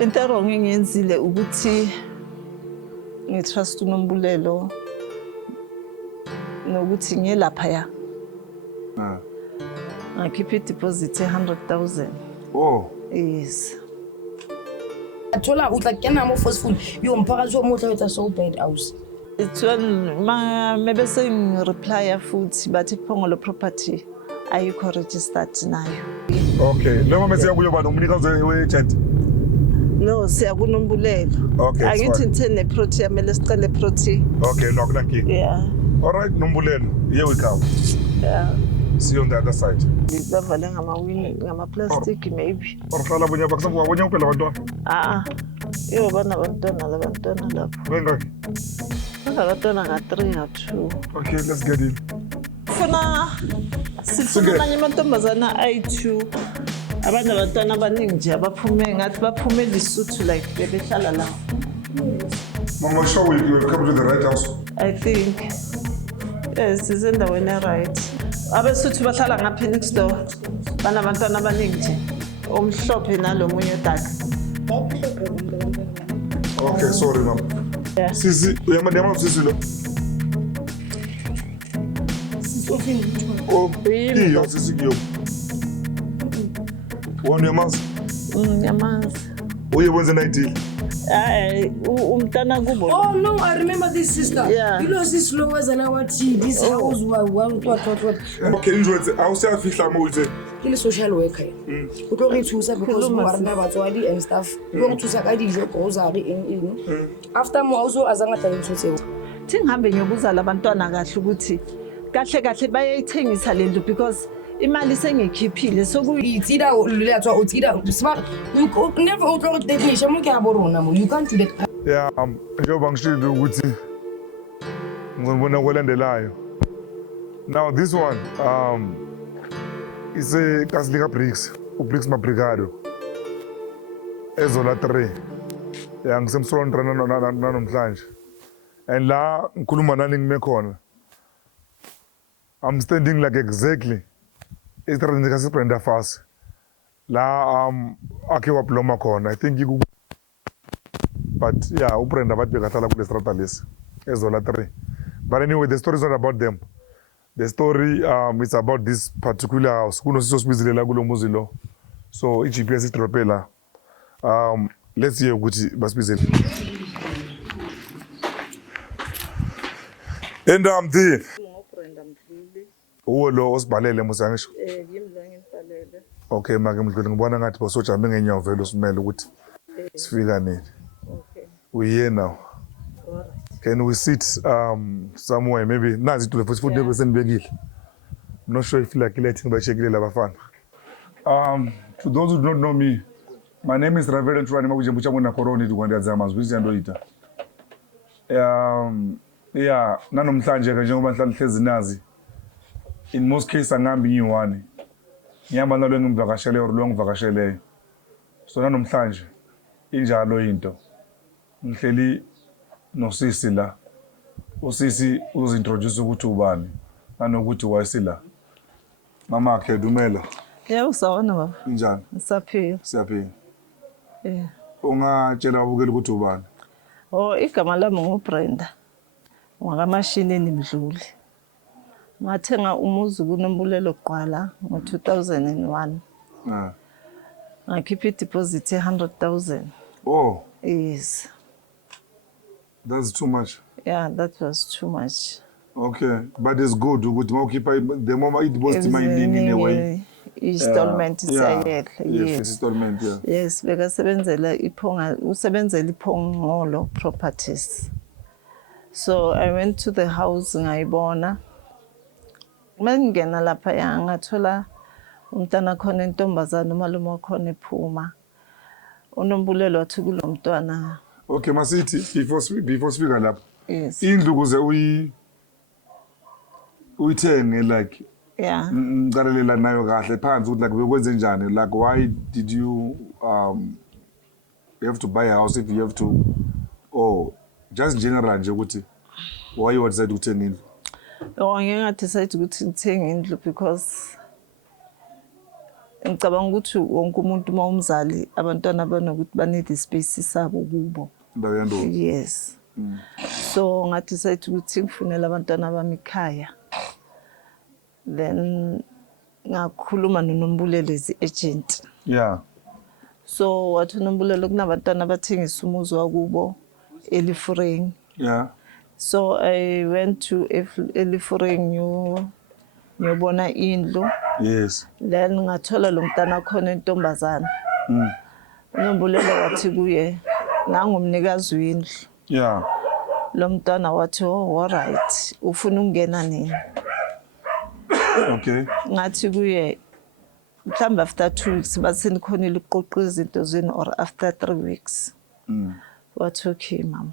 Into wrong engiyenzile ukuthi ngitrust uNombulelo nokuthi ngiyelapha ya. Ngakhipha deposit 100,000. Oh. Yes. Athola utla kena mo forceful yo mphakathi omuhle wethu so bad house. It's when maybe saying reply futhi bathi Phongolo property ayikho registered nayo. Okay. Noma mase yakuyoba nomnikazi we-agent. No, siya kuNombulelo. Okay. Angithi ngithene property yamele sicele property. Okay, no kunaki. Yeah. All right, Nombulelo. Here we come. Yeah. See you on the other side. Ngizavale ngama plastic maybe. Orhlala bunya bakusambu wabonye kuphela abantwana. Yo bana bantwana lapho. Bengaki? Abantwana nga3 nga2. Okay, let's get in. Funa sifuna amantombazana ayi2. Abantwana abaningi nje abaphume ngathi baphume Lesotho like bebehlala la. Mama, sure you come to the right house. I think yes, is endaweni right. Abesuthu bahlala ngapha next door. Banabantwana abaningi nje. Omhlophe nalomunye dark. Okay, sorry mama. Yeah. Sisi, uyamandema sisi lo. Oh, iyo sisi kiyo. Wona yamanzi. Yamanzi. Uye wenze night. Umntana kubo. Oh no, I remember this sister. Yeah. You know this slower than our tea. This house what. Okay, njwetse awusiyafihla mawuthi. Ke social worker. O tlo re thusa because mo rena batswadi and stuff. Go re thusa ka dijo grocery in. After mo also azanga tla ntshotse. Thi ngihambe ngiyobuza labantwana kahle ukuthi kahle bayayithengisa lendlu because imali sengikhiphile sokuitsida lelatswa utsida smart you never utlo technician mo ke a borona mo you can't do that. Yeah, njengoba ngishilo ukuthi ngibona kwelandelayo. Now this one is a Caslika Bricks, uBricks Mabrigado. Ezola 3. Yeah, ngisemsonto namhlanje. And la ngikhuluma nani ngime khona. I'm standing like exactly esitrandini kaSibrenda Fast. La akhe wabloma khona. I think you but yeah, uBrenda bathi bekahlala kule strata lesi Ezola 3. But anyway, the story is not about them. The story is about this particular house. Kunosiso sibizile la kulo muzi lo. So iGPS idropela. Let's hear ukuthi basibizele. And the ngoBrenda Mdluli. uwo lo osibhalele musa ngisho. Yimlo ngibhalele. Okay, make Mdluli ngibona ngathi bosojame ngenyawo vele usimele ukuthi sifika nini. Okay. We here now. All right. Can we sit somewhere maybe nazi to the first food table senibekile. I'm not sure if like letting by chekile labafana. To those who don't know me, my name is Reverend Rani Mabujembucha Mona Koroni Dugwanda Zamas Wiziandoita. Yeah, nanomhlanje ke njengoba nhlala hlezi nazi. In most cases angambi ngiwani. Ngiyamba nalo ngimvakashele or lo ngivakasheleyo. So nanomhlanje injalo into. Ngihleli nosisi la. Usisi uzintroduce ukuthi ubani nanokuthi wayesila. Mama akhe dumela. Yeah, usawona baba. Njani? Saphila. Siyaphila. Yeah. Ungatshela abukeli ukuthi ubani? Oh, igama lami ngoBrenda. Ngakamashini Mdluli. Ngathenga umuzi kuNombulelo Gqwala ngo2001. Ngakhipha deposit 100,000. Oh. Yes. That's too much. Yeah, that was too much. Okay, but it's good ukuthi mawukhipha the moment it deposit mayiningi in a way. Installment isayela. Yes, installment, yeah. Yes, bekasebenzela usebenzela iPhongolo properties. So I went to the house ngayibona. Mangena lapha ngathola umntana khona intombazana umalume wakhona ephuma. UNombulelo wathi kulomntwana. Okay, masithi before speaker lapha. Yes. Indlu kuze uyithenge like yeah. Ngicalelela nayo kahle phansi ukuthi like bekwenze njani, like why did you have to buy a house if you have to, or just general nje ukuthi why you decide ukuthenga indlu? Ngeke decide ukuthi ngithenge indlu because ngicabanga ukuthi wonke umuntu uma umzali abantwana banokuthi banneed ispace sabo kubo. Indawo yandoda. Yes. So ngathi ukuthi ngifunela abantwana bami ikhaya. Then ngakhuluma noNombulelo agent. Yeah. So wathi uNombulelo kunabantwana abathengisa umuzi wakubo Elifureng. Yeah. So I went to Elifureng ngiyobona indlu. Yes. Then ngathola lo mntana khona entombazana. uNombulelo wathi kuye ngangumnikazi wendlu. Yeah. Lo mntana wathi oh all right ufuna ukungena nini? Okay. Ngathi kuye mhlawumbe after 2 weeks bathi nikhonile ukuqoqa izinto zini or after 3 weeks. Wathi okay mama.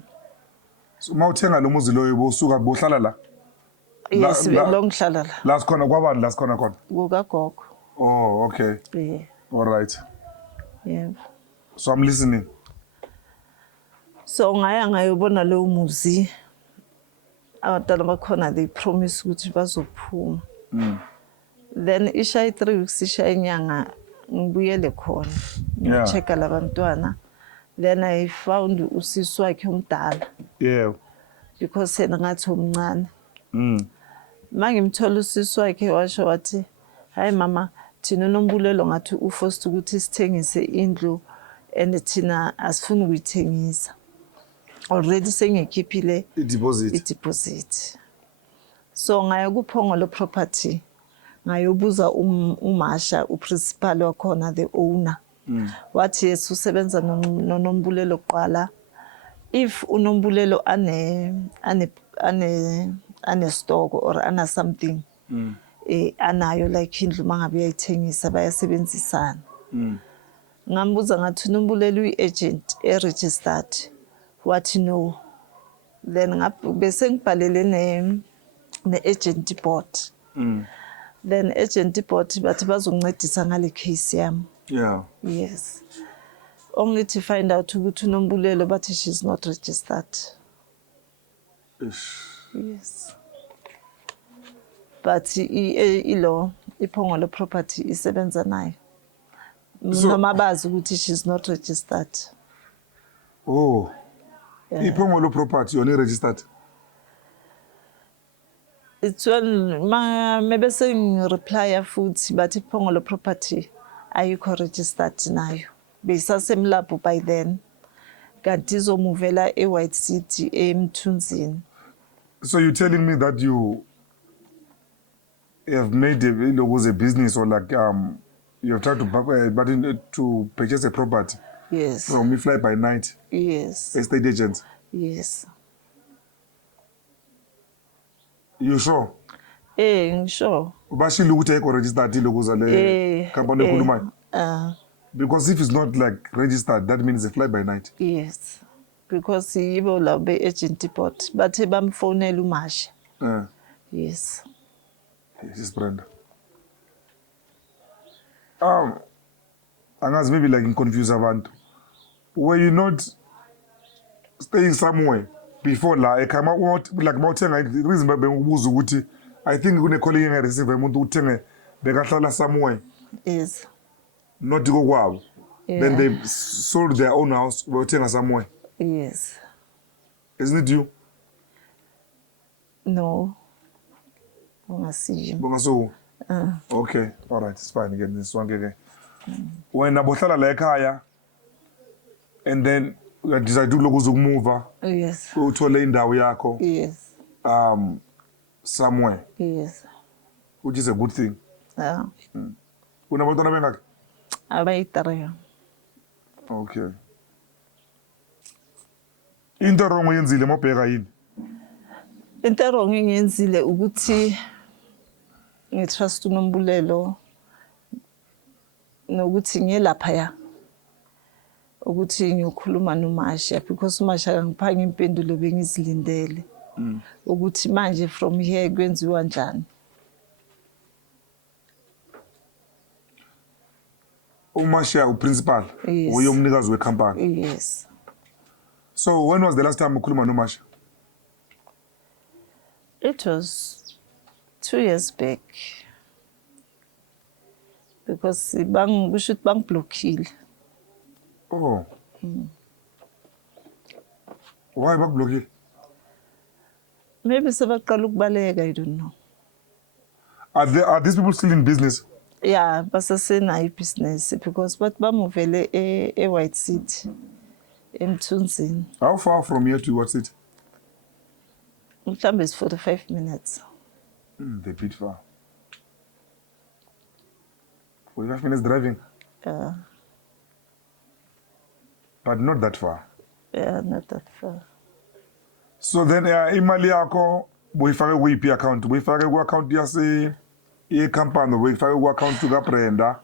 So uma uthenga lo muzi loyo bosuka bohlala la? Yes, bengihlala la. La sikhona kwabani la sikhona khona? Kukagogo. Oh, okay. Yeah. All right. Yeah. So I'm listening. So ngaya ngayobona lo muzi. Abantwana bakhona they promise ukuthi bazophuma. Then ishaye 3 weeks ishaye inyanga ngibuyele khona. Ngiyechecka labantwana. Then I found usisi wakhe umdala. Yeah. Because yena ngathi umncane. Mangimthola usisi wakhe washo wathi hayi mama thina uNombulelo ngathi uforced ukuthi sithengise indlu and thina asifuni ukuyithengisa. Already sengikhiphile i-deposit. So ngaya kuPhongolo property ngayobuza uMasha uprincipal wakhona the owner. Wathi yes usebenza noNombulelo qala. If uNombulelo ane stock or ana something anayo like indlu mangabe uyayithengisa bayasebenzisana. Ngambuza ngathi uNombulelo uyi-agent registered. Wathi no. Then bese ngibhalele ne-agent board. Then agent board bathi bazongincedisa ngale case yami. Yeah. Yes. Only to find out ukuthi uNombulelo bathi she's not registered. Yes. But ilo iPhongolo property isebenza nayo. Noma bazi ukuthi she's not registered. Oh. iPhongolo property yona registered. It's when maybe saying reply futhi but iPhongolo property ayikho registered nayo. Beyisasemlapho by then. Kanti izomuvela eWhite City eMthunzini. So you're telling me that you have made a business or like you have tried to purchase a property? Yes. From Fly by Night? Yes. Estate agents? Yes. You sure? Sure. Bashile ukuthi ayikho registered lokuza le company ekhulumayo? Because if it's not like registered, that means a fly by night. Yes. Because yibo la be agent board bathe bamfonela uMasha. Yes. This is Brenda. Angazi maybe like in confuse abantu. Were you not staying somewhere before la ekama like mawuthenga reason bengibuza ukuthi I think kune calling enga receive umuntu uthenge bekahlala somewhere. Yes. Not go kwabo. Then they sold their own house bothenga somewhere. Yes. Isn't it you? No. Ungasiyo. Bongaso. Okay, all right, it's fine again. This one again. When abohlala la ekhaya and then you decide to move. Yes. Uthole indawo yakho. Yes. Somewhere. Yes. Which is a good thing. Yeah. Unabantwana bengaki? Abayitara. Okay. Into wrong oyenzile mobheka yini? Into wrong engiyenzile ukuthi ngitrust uNombulelo nokuthi ngiyelapha ya ukuthi ngiyokhuluma noMasha because uMasha kangiphanga impendulo bengizilindele ukuthi manje from here kwenziwa njani. uMasha uprincipal uyomnikazi wecompany. Yes. So when was the last time ukhuluma noMasha? It was 2 years back because kusho ukuthi bangiblockile. Oh. Why bakublockile? Maybe sebaqala ukubaleka, I don't know. Are these people still in business? Yeah, basasenayo ibhizinesi because bathi bamuvele e-White City eMthunzini. How far from here to what city? Mhlawumbe is 45 minutes. They're a bit far. 45 minutes driving, Yeah, but not that far. yeah, not that far. So then imali yakho buyifake kuyiphi account? Buyifake ku-account ye-company, buyifake ku-account kaBrenda?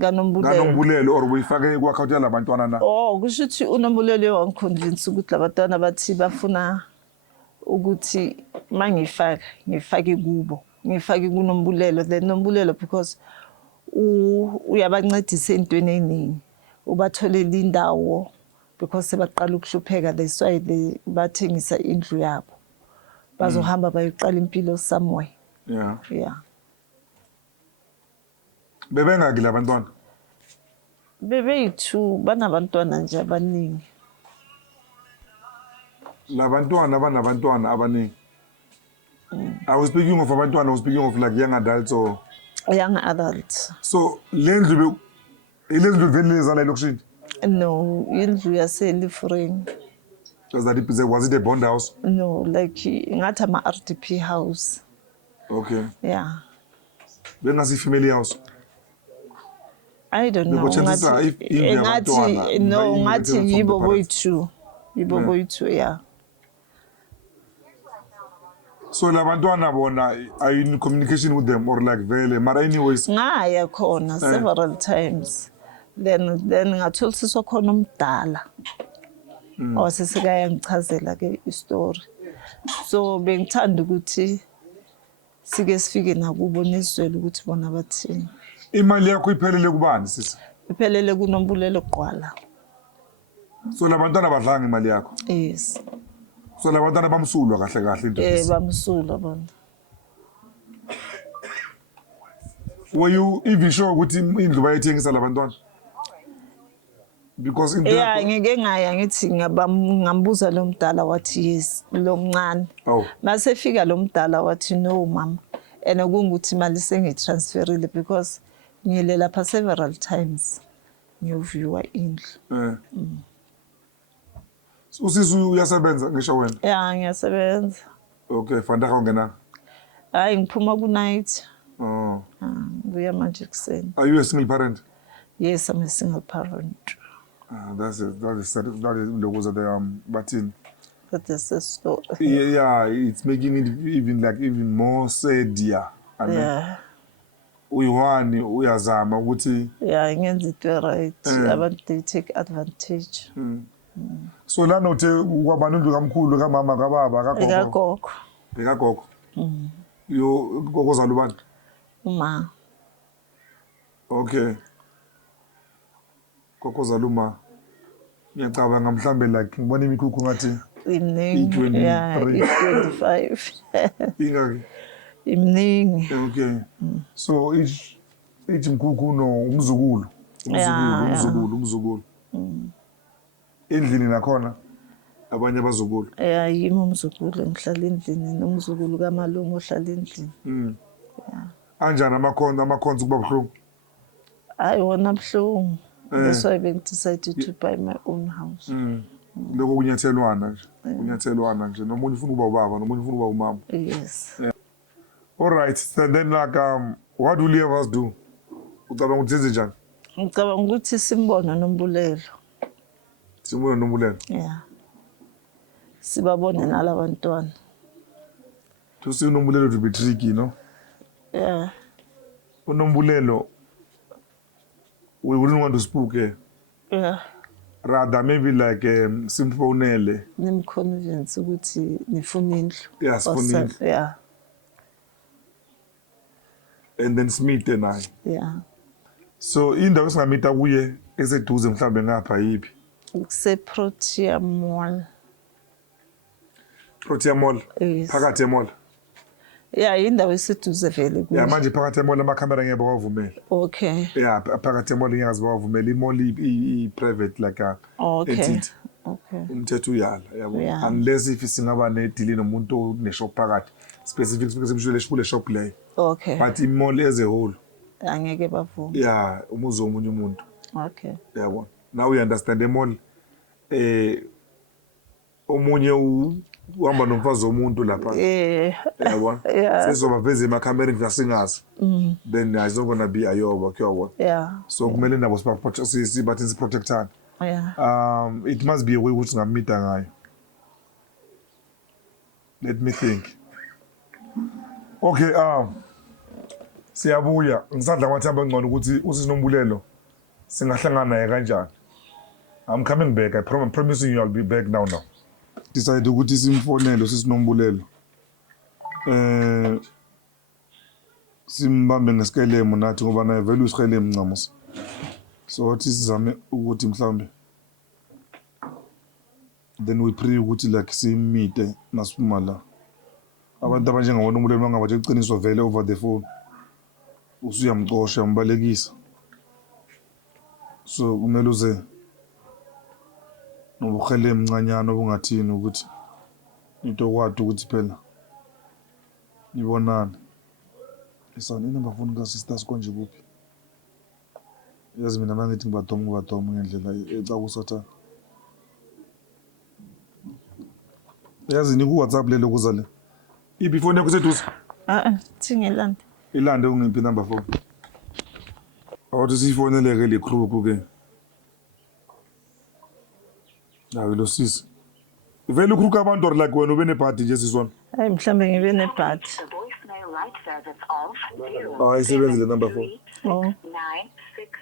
Kanombulelo. Kanombulelo or buyifake ku-account yalabantwana na? Oh, kusho ukuthi uNombulelo wangiconvince ukuthi labantwana bathi bafuna ukuthi ngifake kubo. Ngifake kuNombulelo, then Nombulelo because uyabancedisa entweni eziningi. Ubatholela indawo because sebaqala ukuhlupheka, that's why bathengisa indlu yabo. Bazohamba bayoqala impilo somewhere. Yeah. Yeah. Bebengaki labantwana? Bebeyithu banabantwana nje abaningi. Labantwana banabantwana abaningi. I was speaking of abantwana, I was speaking of like young adults or... Young adults. So, lendlu vele lezala elokishini? No, indlu yaseLifring. Was it a bond house? No, like ngathi ama-RDP house. Okay. Yeah. Bengasi family house? I don't know. Because if Ngathi no, ngathi yibo boyithu. Yibo boyithu, yeah. So labantwana bona, are you in communication with them or like vele? Mara anyways. Ngaya khona several times. Then ngathola siswa khona umdala. Osesekaya ngichazela ke istory. So bengithanda ukuthi sike sifike nakubo nizwele ukuthi bona bathini. Imali yakho iphelele kubani sisi? Iphelele kuNombulelo Gqwala. So labantwana badlanga imali yakho? Yes. So labantwana bamsulwa kahle into. Bamsula bona. Were you even sure ukuthi indlu bayithengisa labantwana? Because in Yeah, ngeke ngaya ngithi ngambuza lo mdala wathi yes, lo mncane. Oh. Mase fika lo mdala wathi no mama. And kungukuthi imali sengitransferile because ngile lapha several times. Ngiyoviwa indlu. Usisi uyasebenza ngisho wena? Yeah, ngiyasebenza. Okay, fanda ungena. Hayi ngiphuma ku night. Oh. Ngibuya manje kuseni. Are you a single parent? Yes, I'm a single parent. That is lokuza the batin. That is the story. Yeah, it's making it even more sad, yeah. Yeah. Uyiwani uyazama ukuthi Yeah, ngenza into right. Abantu they take advantage. so lana uthe kwabani indlu kamkhulu kamama kababa kagogo. Ekagogo. Bekagogo. Yo gogo zalubani? Uma. Okay. Gogo zaluma. Ngiyacabanga mhlambe like ngibona imikhukhu ngathi Imningi. Yeah, 25. ingaki. Imningi. Okay. So each mkhukhu no umzukulu. Umzukulu. Endlini nakhona abanye abazukulu. Yeah, yimi umzukulu ngihlala endlini nomzukulu kamalungu ohlala endlini. Yeah. Anjani amakhonto kuba buhlungu? Hayi wona buhlungu. That's why I decided to buy my own house. Lokho kunyathelwana nje nomunye ufuna ukuba ubaba nomunye ufuna ukuba umama. Yes. Yeah. All right, so then like what will you ever do? Ucabanga ukuthi senze njani? Ngicabanga ukuthi simbona Nombulelo. Simbona Nombulelo? Yeah. Sibabone nalabantwana. To see Nombulelo to be tricky, no? Yeah. Nombulelo, we wouldn't want to spook her. Yeah. Rather maybe like simfonele. Nimconvince ukuthi nifuna indlu. Yeah, sifuna indlu. Yeah. And then Smith and I. Yeah. So indawo esingamita kuye eseduze mhlambe ngapha yipi? Protea Mall. Protea Mall. Yes. Phakathi mall. Yeah, indawo eseduze vele kuyo. Yeah, manje phakathi emall amakhamera ngeke bawavumele. Okay. Yeah, phakathi emall ngeke bawavumele. Imall i-private like a Okay. entity. Okay. Umthetho uyala, yabo. Yeah. Unless if singaba ne-deal nomuntu one-shop phakathi. Specific simshule kule shop leyo. Okay. But imall as a whole. Angeke bavume. Yeah, umuzi womunye umuntu. Okay. Yabo. Now we understand emall omunye uhamba nomfazi womuntu lapha. Yabo. Yeah. Sesizobaveza emakhamereni ngasingazi. Then it's not gonna be ayoba kuyabona. Yeah. So kumele nabo sibathi siprotectana. Yeah. It must be a way ukuthi ngamita ngayo. Let me think. Okay, siyabuya. Ngisandla kwathamba ngcono ukuthi usinombulelo singahlangana naye kanjani. I'm coming back. I promising you I'll be back now. Decide ukuthi simfonele sisinombulelo. Simbambe ngesikhelemo nathi ngoba naye vele usikhelemo ncamusa. So wathi sizame ukuthi mhlambe then we pray ukuthi like simite nasipuma la. Abantu abanjengabona umbulelo bangabathi iqiniso vele over the phone. Usuyamxosha umbalekisa. So kumele uze nobukhele emncanyana obungathini ukuthi into kwadi ukuthi phela nibonana. Isana inamba phone ka sisters konje kuphi? Yazi mina mangithi ngibadoma ngendlela ecakusathana. Yazi niku WhatsApp lelo kuzale. Ibi phone yakho seduze? Thingelanda. Ilande ungiphi number 4. Awuthi sifoneleke le group ke. Nawe lo sisi. Vele ukruka abantu or like wena ube ne party nje sisona. Hayi mhlambe ngibe nephathi. Isebenzi le number 4. Oh.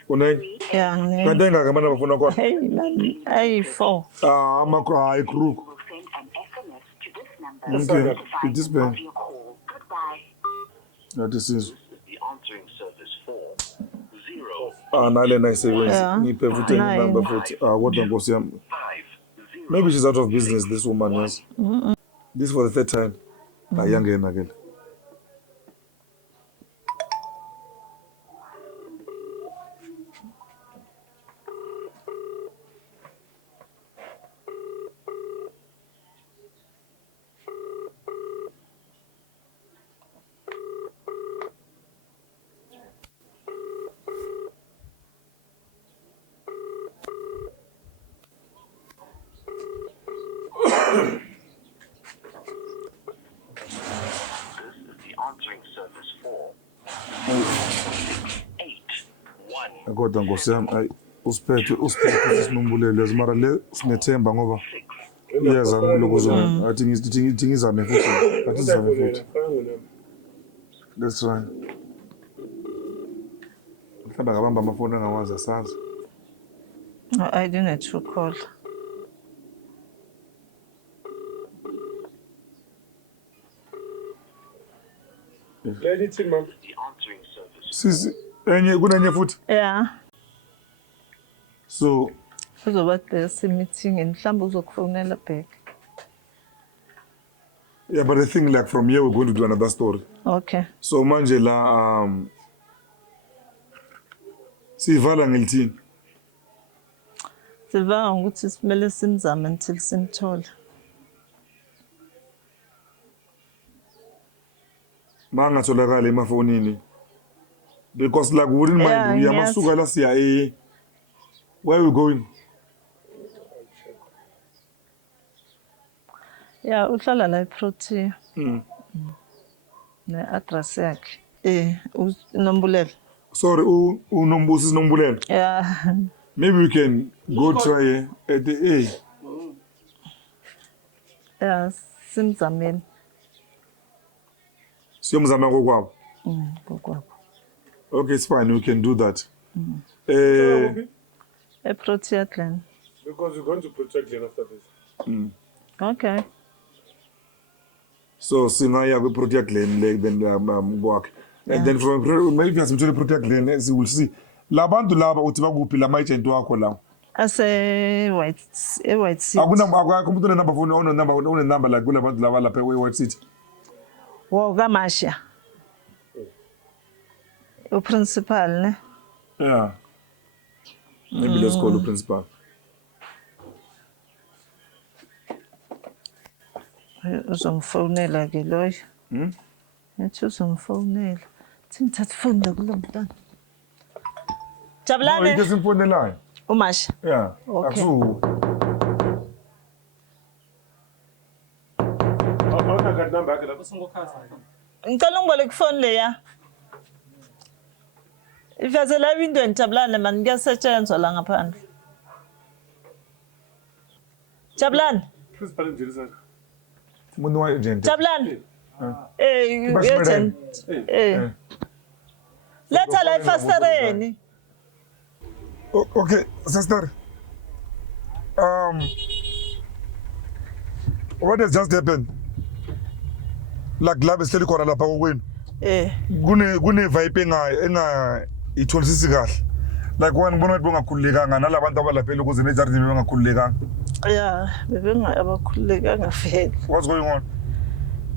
Unene? Yeah, ngine. Kanti engaka amana bafuna khona? Hey man, ayi 4. Hayi group. Okay, it is bad. That is it. The answering service for 0 Nale nayisebenzi. Yeah. Ngiphe futhi number 40. Kodwa Nkosi yami. 5 Maybe she's out of business, this woman, yes. This for the third time. Ayangena ke. answering service for 8 1 Kodwa Nkosi yami ayi usiphethe sinombulelo mara le sinethemba ngoba iyazama lokuzo athi ngithi ngizame futhi athi sizame futhi. That's right. Mhlawumbe ngabamba amafoni angawazi asazi. I didn't true call. the answering service Sisi kunenye futhi. Yeah. So Uzoba there's a meeting mhlawumbe uzokufonela back. yeah, but I think like from here we're going to do another story. Okay. So manje la sivala ngilithini? Siva ukuthi simele simzame until simthole. Mangatholakala emafonini. Because like we wouldn't mind Yeah, uyamasuka la siya where are we going? Yeah, uhlala la eProtea. Ne address yakhe. Nombulelo. Sorry, unombusi nombulelo. Yeah. Maybe we can go try at the Yeah, simzameni. Siyomzama kokwabo. Kokwabo. Okay, it's fine. We can do that. eProtea Glen. Because we're going to protect Glen after this. Okay. So singaya ku Project Glen like then work. And then from maybe as we Project Glen we will see. Labantu laba uthi bakuphi lama agent wakho la. Ase White City. Akuna umuntu number phone one number like kulabantu laba lapha White City. Wo kaMasha. Uprincipal ne? Yeah. Maybe let's call the principal. Uzongifonela ke loyo. Yathi uzongifonela. Thi ngithatha ifoni kulo mntwana. Oh, Jabulane. it isn't phone the line. uMasha. Yeah. Okay. Aksu. I got number. I got Ngicela ungiboleke ifoni leya. Ivezela ewindweni Jabulane man kuyasetshenzwa la ngaphandle. Jabulane. Please pardon me, sir. Mundo wa agent. Jabulane. Kibashimele. Agent. Letha la efastereni. Okay, sister. What has just happened? Like lab is khona lapha kokwenu. Kune vibe enga itholisisi kahle. Like one ngibona ukuthi bengakhululekanga nalabantu abalaphela ukuze nejardi bengakhululekanga. Yeah, abakhululekanga vele. What's going on?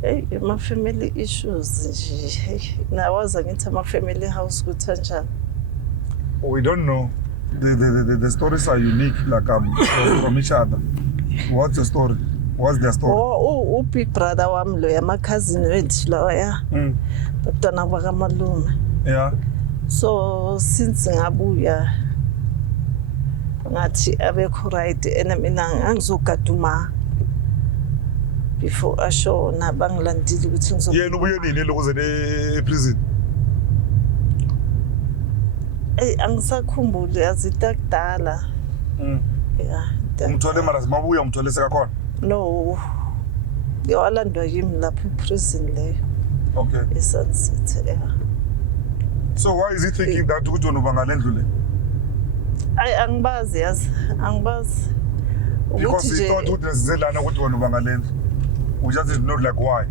Hey, my family issues nje. Nawaza ngithi ama family house kuthanjani. We don't know. The stories are unique, like from each other. What's the story? What's their story? Oh, big brother wami lo yama cousin wethu lawa ya. Batana bakamalume. Yeah. So since ngabuya ngathi abekho right ena mina angizogaduma before ashona bangilandile ukuthi ngizo. Yena ubuye nini lokuze eprison? Angisakhumbuli yazita kudala. Yeah. Umthole mara mabuya umthole sekakhona. No. Yolandwa yimi lapha eprison leyo. Okay. eSunset. Yeah. So why is he thinking that ukuthi wena uba ngalendlu le? Angibazi yazi, angibazi. Because he thought ukuthi sizelana ukuthi wena uba ngalendlu. We just didn't know like why.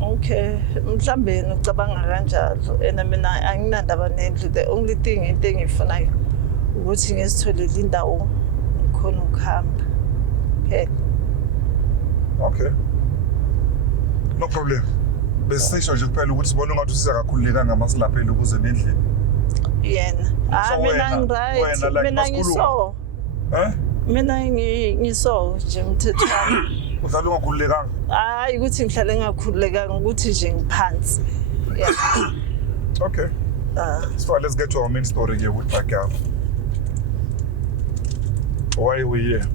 Okay, mhlambe ngicabanga kanjalo. Ena mina anginandaba nendlu. The only thing into engifunayo ukuthi ngisitholele indawo ngikhona ukuhamba. Okay. No problem. Besisho nje kuphela ukuthi sibone ngathi usiza kakhululeka ngamasilaphe ukuze nendlini. Yena. Mina ngiright. Mina ngiso. Mina ngiso nje umthethwami. Uhlala ungakhululekanga? Hayi ukuthi ngihlale ngakhululekanga ukuthi nje ngiphansi. Yeah. Okay. So let's get to our main story here with Pakam. Why are we here?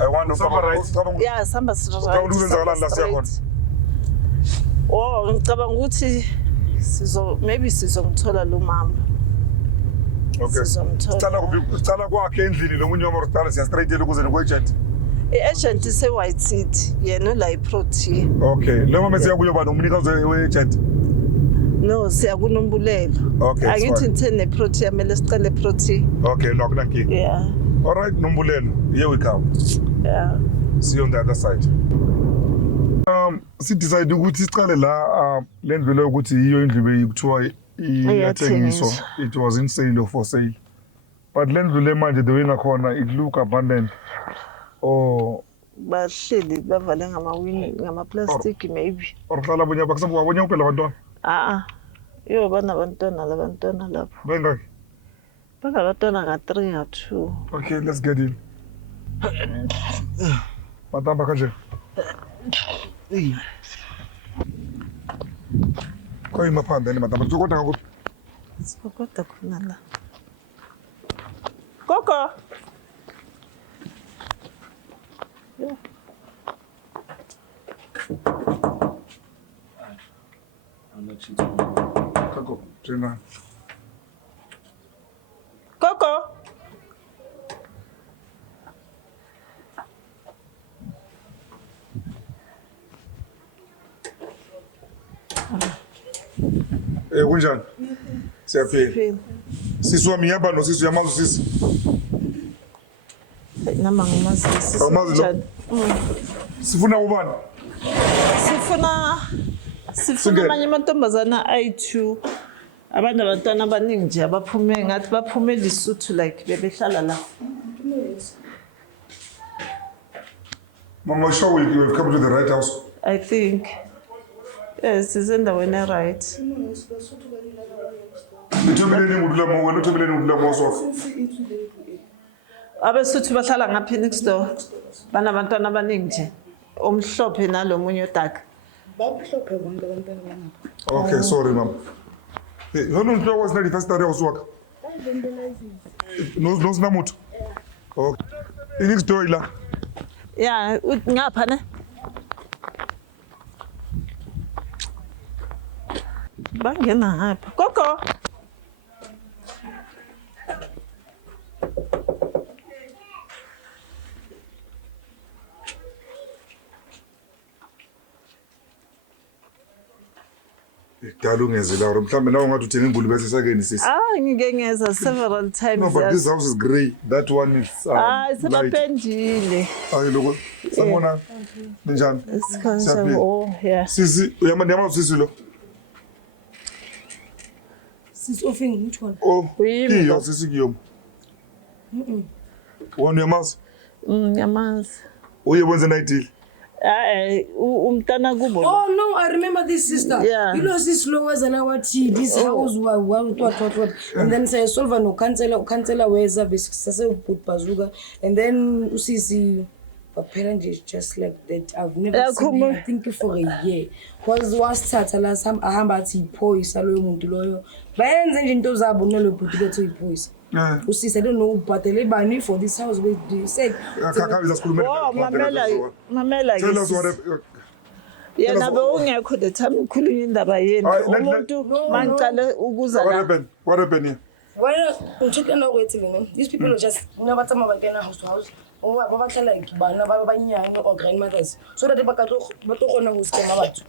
I want to summarize. Yeah, samba straight. Oh, ngicabanga ukuthi maybe sizomthola lo mama. Okay. Cala kwakhe endlini lo munye wamortala siya straight ukuze no-agent. I-agent ise-White City, yena la iProtea. Okay. Lo mama siyakuyo ba nomnikazi we-agent? No, siya kuNombulelo. Okay. Angithi ngithe neProtea mele sicele Protea. Okay, no kunankinga. Yeah. All right, Nombulelo. Here we come. Yeah. See you on the other side. Si decide ukuthi sicale la lendlu le ukuthi iyo indlu beyikuthiwa iyathengiswa. It was in sale or for sale. But lendlu le manje the way ngakhona it look abandoned. Oh, bahleli bavale ngama-plastic maybe. Or hlala bonya bakusabu wabonye kuphela abantwana. Yo banabantwana labantwana lapho. Bengaki? Banabantwana ka-3 or 2. Okay, let's get in. Matamba kanje. Kwa imapanda ni matamba. Tukota ngakuphi? Sipokota khona la. Koko. Yeah. Kako, Trina. Koko. Kunjani? Siyaphila. Sisi wami yaba no sisi yamazi sisi. Nama ngumazi sisi. Awumazi lo? Sifuna ubani? Sifuna amanye amantombazana ayi-2. Abantwana abaningi nje abaphume ngathi baphume Lesotho like bebehlala la. Mama, sure you have come to the right house. I think. Yes, sisendaweni right. Nithobeleni ngudla mo wena uthobeleni ngudla mo so. Abesuthu bahlala ngapha next door. Banabantwana abaningi nje. Omhlophe nalomunye odark. Bamhlophe bonke abantwana bangapha. Okay, sorry mama. Hey, yona unhlo was na difastari uswaka. No sinamuthi. Okay. Next door la. Yeah, ngapha ne. Bangena ngapha. Gogo. Dala ungezela or mhlambe nawe ngathi uthenga imbulu bese sakeni sisi. Ngike ngeza several times. No, but this house is grey. That one is light. Sebapendile. Hayi lokho. Sabona. Njani? Sikhonza oh yeah. Sisi, uyamandiyama sisi lo. Sis offing which one? Oh, Uyimi kiyo lo. sisi kiyo. Wona uyamazi? Yamazi. Uye wenze night deal. Umntana kubo. Oh no, I remember this sister. Yeah. You know this lower than our tea. This house what. And then say solve no cancela weza bese put bazooka. And then usisi apparently just like that. I've never seen him, I think for a year. Cause wasithatha la ahamba athi iphoyisa loyo muntu loyo. Bayenze nje into zabo nalo bhuti bethu iphoyisa. Usisi, I don't know but the bani for this house they said. Kaka izasikhulumela. Oh, mamela. Tell us what Yena bewungekho the time ukhuluma indaba yenu. Umuntu mangicale ukuza la. What happened here? Why not check and wait till these people are just never time about their house to house. Oh, baba hlala ikibana baba banyanga or grandmothers. So that ba to gona go skema batho.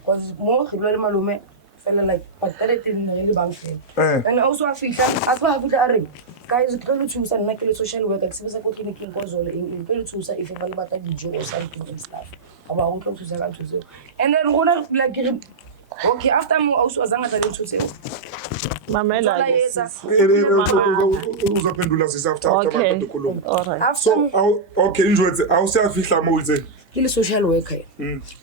Because mo re le malume fela like patele tin le bank. And also afika asba afika are guys ke lo thusa nna ke le social worker ke sebetsa ko clinic ko zolo ke lo thusa if ba le bata dijo or something and stuff. Aba go tlo thusa ka thuso. And then gona like okay after mo also azanga tla le thuso. Mamela. Uzaphendula sisi after ukukhuluma. All right. So okay njwetse awusiyafihla mo uze. Ke le social worker.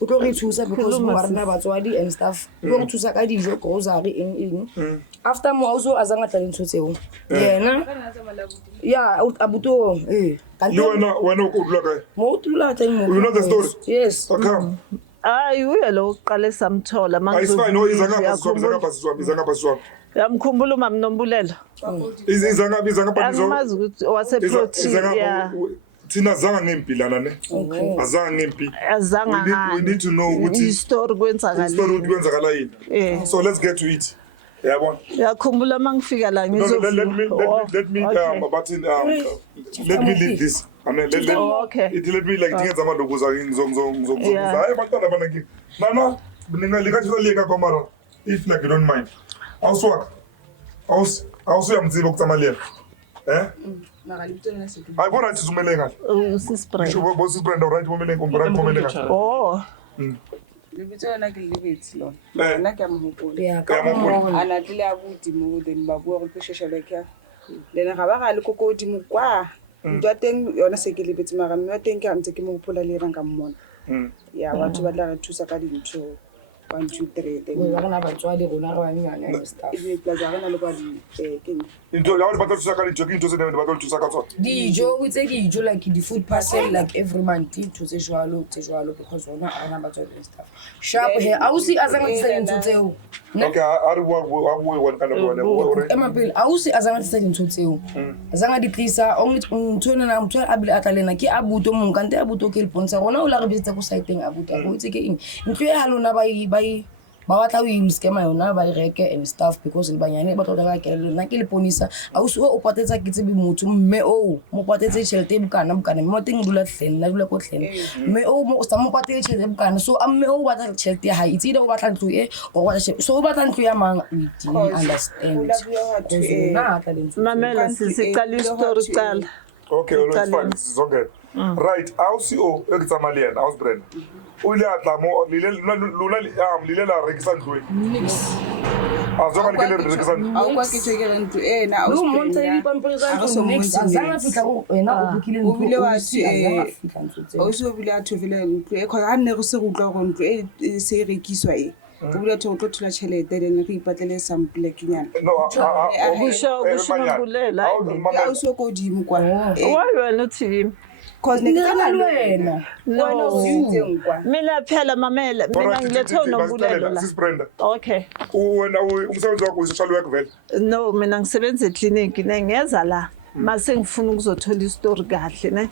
O tlo re thusa because mo rena batswadi and stuff. O tlo thusa ka dijo grocery eng. After mo also azanga tla le thuso. Yena. Yeah, abuto Wena ukudla kae? Mo utula teng mo. You know the story? Yes. Okay. Uye lo uqale samthola manje. Ayisifani no izanga paswa. Yamkhumbula umama Nombulelo. Izanga paswa. Angimazi ukuthi waseprotein yeah. Thina zanga ngempilana ne. Azanga ngempi. Azanga. We need to know ukuthi story kwenzakala. Story kwenzakala yini. So let's get to it. Yabona. Yakhumbula mangifika la ngizofuna. Let me leave this. Okay. Let me like things amando kuza ngizongizokuza. Hayi bantwana bana ngi. Nana ningalikathula kwamara if like you don't mind. Awuswaka. Awusuyamdziba ukutsamaliya. Ayibona nje umele kahle. Usisprint. Sho boss brand right umele kahle. Oh. Lebitso la ke lebetse lona. Nna ke mohopolo. Yeah, ka mo. Ana tlile a bodi mo then ba bua go social worker. Lena ga ba ga le kokodi mo kwa. Ntwa teng yona se ke lebetse mara mme teng ke a ntse ke mohopola le rang ka mmona. Ya batho ba tla re thusa ka dintho 1 2 3 teng. Mo rena batswadi rona re ba nyanya and stuff. Ile plaza rena le kwa di ke Into ya batla thusa ka dintho ke ntho tse ne batla thusa ka tsona. Dijo o tse dijo like the food parcel like every month to tse jwalo because rona ana batswadi and stuff. Sharp here ausi azanga tse ntho tseo. Okay, I one kind of one. Emapele ausi azanga tse ntho tseo. Azanga di tlisa only ntona na motho a bile atlelena ke abuto mo nkante abuto ke le pontsha rona o la re bitsa go siteng abuto go itse ke eng. Ntlo ya halona ba batla o imskema yona ba reke and stuff because le banyane ba tlola ka kelelo nna ke le ponisa ausi o patetsa ke tsebe motho mme o mo patetse tšhelete bukana mo teng dula tlhen la dula ko tlhen mme o mo sa mo patetse tšhelete bukana so mme o batla tšhelete ya hae itse o batla ntlo e o batla so o batla ntlo ya mang we didn't understand Mamela sisiqala story qala. Okay, it's fine. It's okay. right ausi-o e ke tsamaya le yena ausi Brenda o ile a tla mo lona lile la rekisa ntlo e a zwa ka le ke le rekisa ntlo a o kwa ke tshekela ntlo ena Lo montsha dipampiri tsa ntlo next a zanga fihla go wena o bukile o bile wa ntlo se o bile a thofile ntlo e kgotsa ga nne go se go utlwa gore ntlo e se e rekiswa e o bile go tlo thola tšhelete then go ipatlele samplekenyana Bushobulela. a o se o ko godimo kwa Why wena uthini? cause ne ke Nna tsena le wena wena wena o sitseng kwa Mina phela mamela, mina ngilethe uNombulelo la. sis Brenda Okay. wena umsebenzi wakho social work vele No, mina ngisebenza eclinic ngiyeza la. Mase ngifuna ukuzothola istory kahle ne.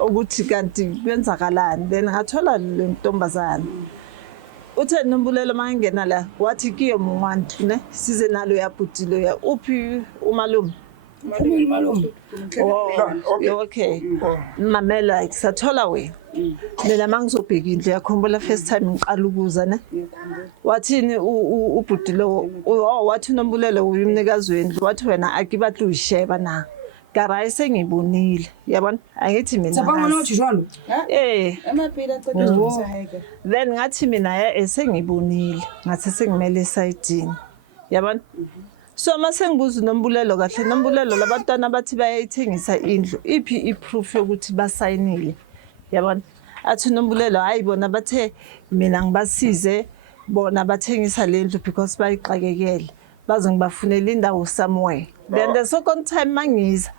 Ukuthi kanti kwenzakalani then ngathola le ntombazana. Uthe Nombulelo mangena la wathi kiyo mwantu ne size nalo yaputilo ya uphi umalume. Oh, okay. Mamela kusathola wena. Mina mangizobheka indle yakhombula first time ngiqala ukuza ne. Wathini ubhudilo wathi Nombulelo uyumnikazi wendlu wathi wena akibathi uyisheba na. Garai sengibonile. Yabona angithi mina. Sapangana uthi jwalo. emaphila aceda ukuzaheka Then ngathi mina esengibonile ngathi sengimele esayidini. Yabona? So mase ngibuza uNombulelo kahle Nombulelo labantwana bathi bayayithengisa indlu iphi iproof yokuthi basayinile. Yabona? Athi Nombulelo hayibona bathe mina ngibasize bona bathengisa lendlu because bayixakekele baze ngibafunela indawo somewhere. Then the second time mangiza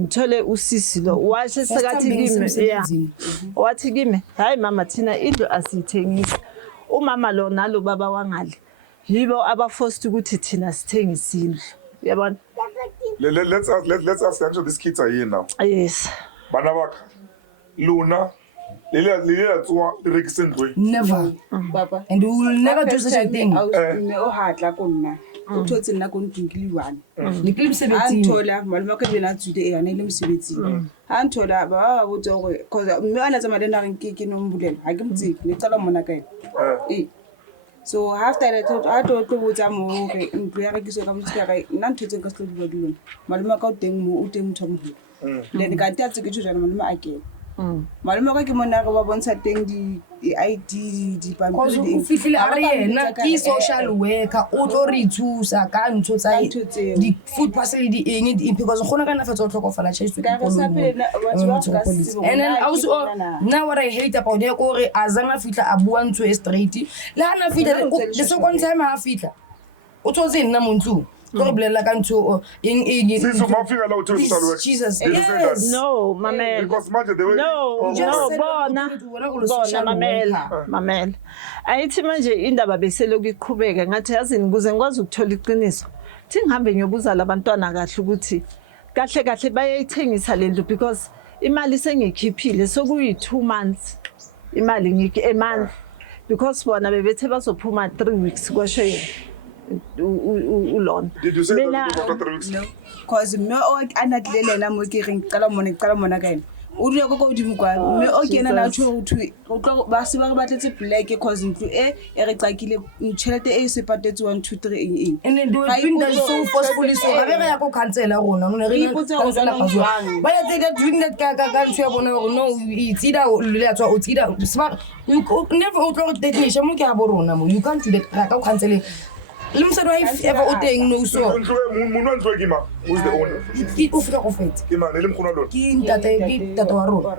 ngithole usisi lo washe sekathi kimi wathi kimi hayi mama thina indlu asiyithengisa umama lo nalo baba wangale yibo abaforced ukuthi thina sithengise indlu yabona let's ask actually these kids are here now yes bana bakha luna lile tsuwa rekisa ntlo Never. papa And we will never do such a thing. mme o hatla ko nna o thotse nna ko ntlong one Le ke a mosebetsing. nthola malome wa ka le bena tsude e yana ile mosebetsing a nthola ba ba botse gore cause mme a natsa madena reng ke Nombulelo ha ke mtsiki ne tsala mona ka ena so after that a to botsa mo gore ntlo ya rekiso ka motse ka nna nthotse ka se tlo dilona malome wa ka o teng mo o teng motho mo then ka tia tse ke tshwana malome a ke malome wa ka ke mona go ba bontsha teng di ID di Cause pampiri o fihlile a re yena ke social worker o tlo re thusa ka ntho tsa di food parcel di eng because gona kana fetsa o tlhokofala tšhaiswe ke koloi. And then also now what I hate about it gore a zanga fihla a bua ntho e straight le hana fihla the second time a fihla o tsotse nna mo ntlong go bolela ka ntho eng since mafika la uthe social work Jesus Did you say that? yes no mamela because manje the way no mamela ayithi manje indaba beseloku iqhubeka ngathi yazini kuze ngikwazi ukuthola iqiniso thi ngihambe ngiyobuza labantwana kahle ukuthi kahle kahle bayayithengisa lendlu because imali sengikhiphile sokuyi 2 months imali ngiki a month because bona bebethe bazophuma 3 weeks kwasho yena ulona did you say that after 3 weeks cause mme o anatlele na mo ke reng qala mona ka ena o dile go godimo kwa mme o kena na tsho go tlo ba se ba re batletse black cause ntlo e re qakile tšhelete e se patetse 1 2 3 eng and then they were doing that so forcefully so ga be ya go cancela rona no re cancela ga jwa ba ya they doing that ka ntho ya bona gore no it's either le ya tswa o tsida you never o tlo detention mo ke a bo rona mo you can't do that ka cancela le mosadi wa ever o teng no so munhu wa ntlo ke ma who's the owner ke o fika go fetsa ke mang le mkhona lona ke ntate wa rona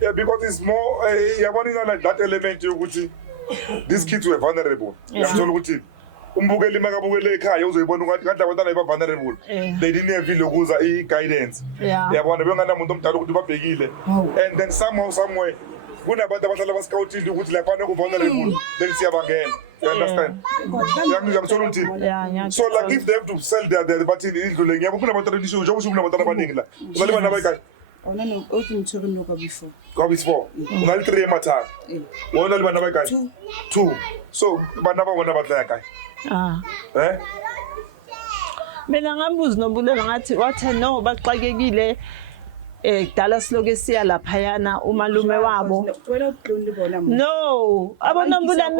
yeah because it's more yabona like that element yokuthi these kids were vulnerable yamthola ukuthi umbukeli makabukele ekhaya uzoyibona ukuthi kanti abantwana iba vulnerable they didn't have lokuza i-guidance yabona bengana umuntu omdala ukuthi babhekile and then somewhere kunabantu abahlala bascoutile ukuthi lapha ku-vulnerable then siyabangena you understand ngiyamthola ukuthi so like if they have to sell their bathini indlu le ngiyabo kunabantu abadisho njengoba kunabantwana abaningi la uzali bana bayikayi ona no o ke mtshwere no ka before ka before una le 3 emathana wona le bana bayikayi 2 so bana ba bona batla yakayi mina ngambuza Nombulelo ngathi wathi no baxakekile kudala siloke siya laphayana umalume wabo. wena uqonile bona mna No, aboNombula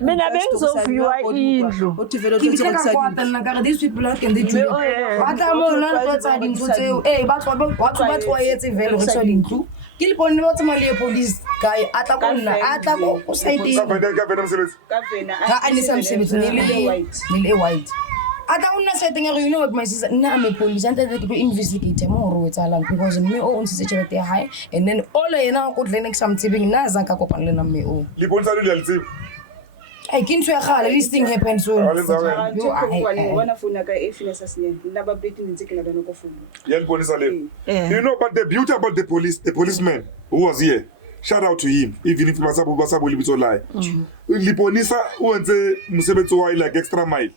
mina bengizoviwa indlu. uthi vele ke uthi bitla ka kwata nna ka re these people how can they do it ba tla mo nna re tsa dintho tseo ba tshwaetse vele re tswa dintlo ke le bone ba tsamaya le police guy a tla ko nna a tla ko side Ka vena mosebetsi. ka vena ha a ne sa msebetsi ne le white a tla unna side nga re you know what my sister nna me police and that go investigate mo ro etsalang because me o ntse tšhelete ya high and then all yena go tlene some tsebeng na za ka kopana le na me o Le bontsha le le tsebo. ai ke ntse ya gala this thing happened so wana fona ka e finesa senyane nna ba beti ntse ke na dona ko fona Ya le bonisa le. You know, but the beauty about the policeman who was here, shout out to him, even if masabo libitso lie. Liponisa uwenze mosebetsi wa like extra mile.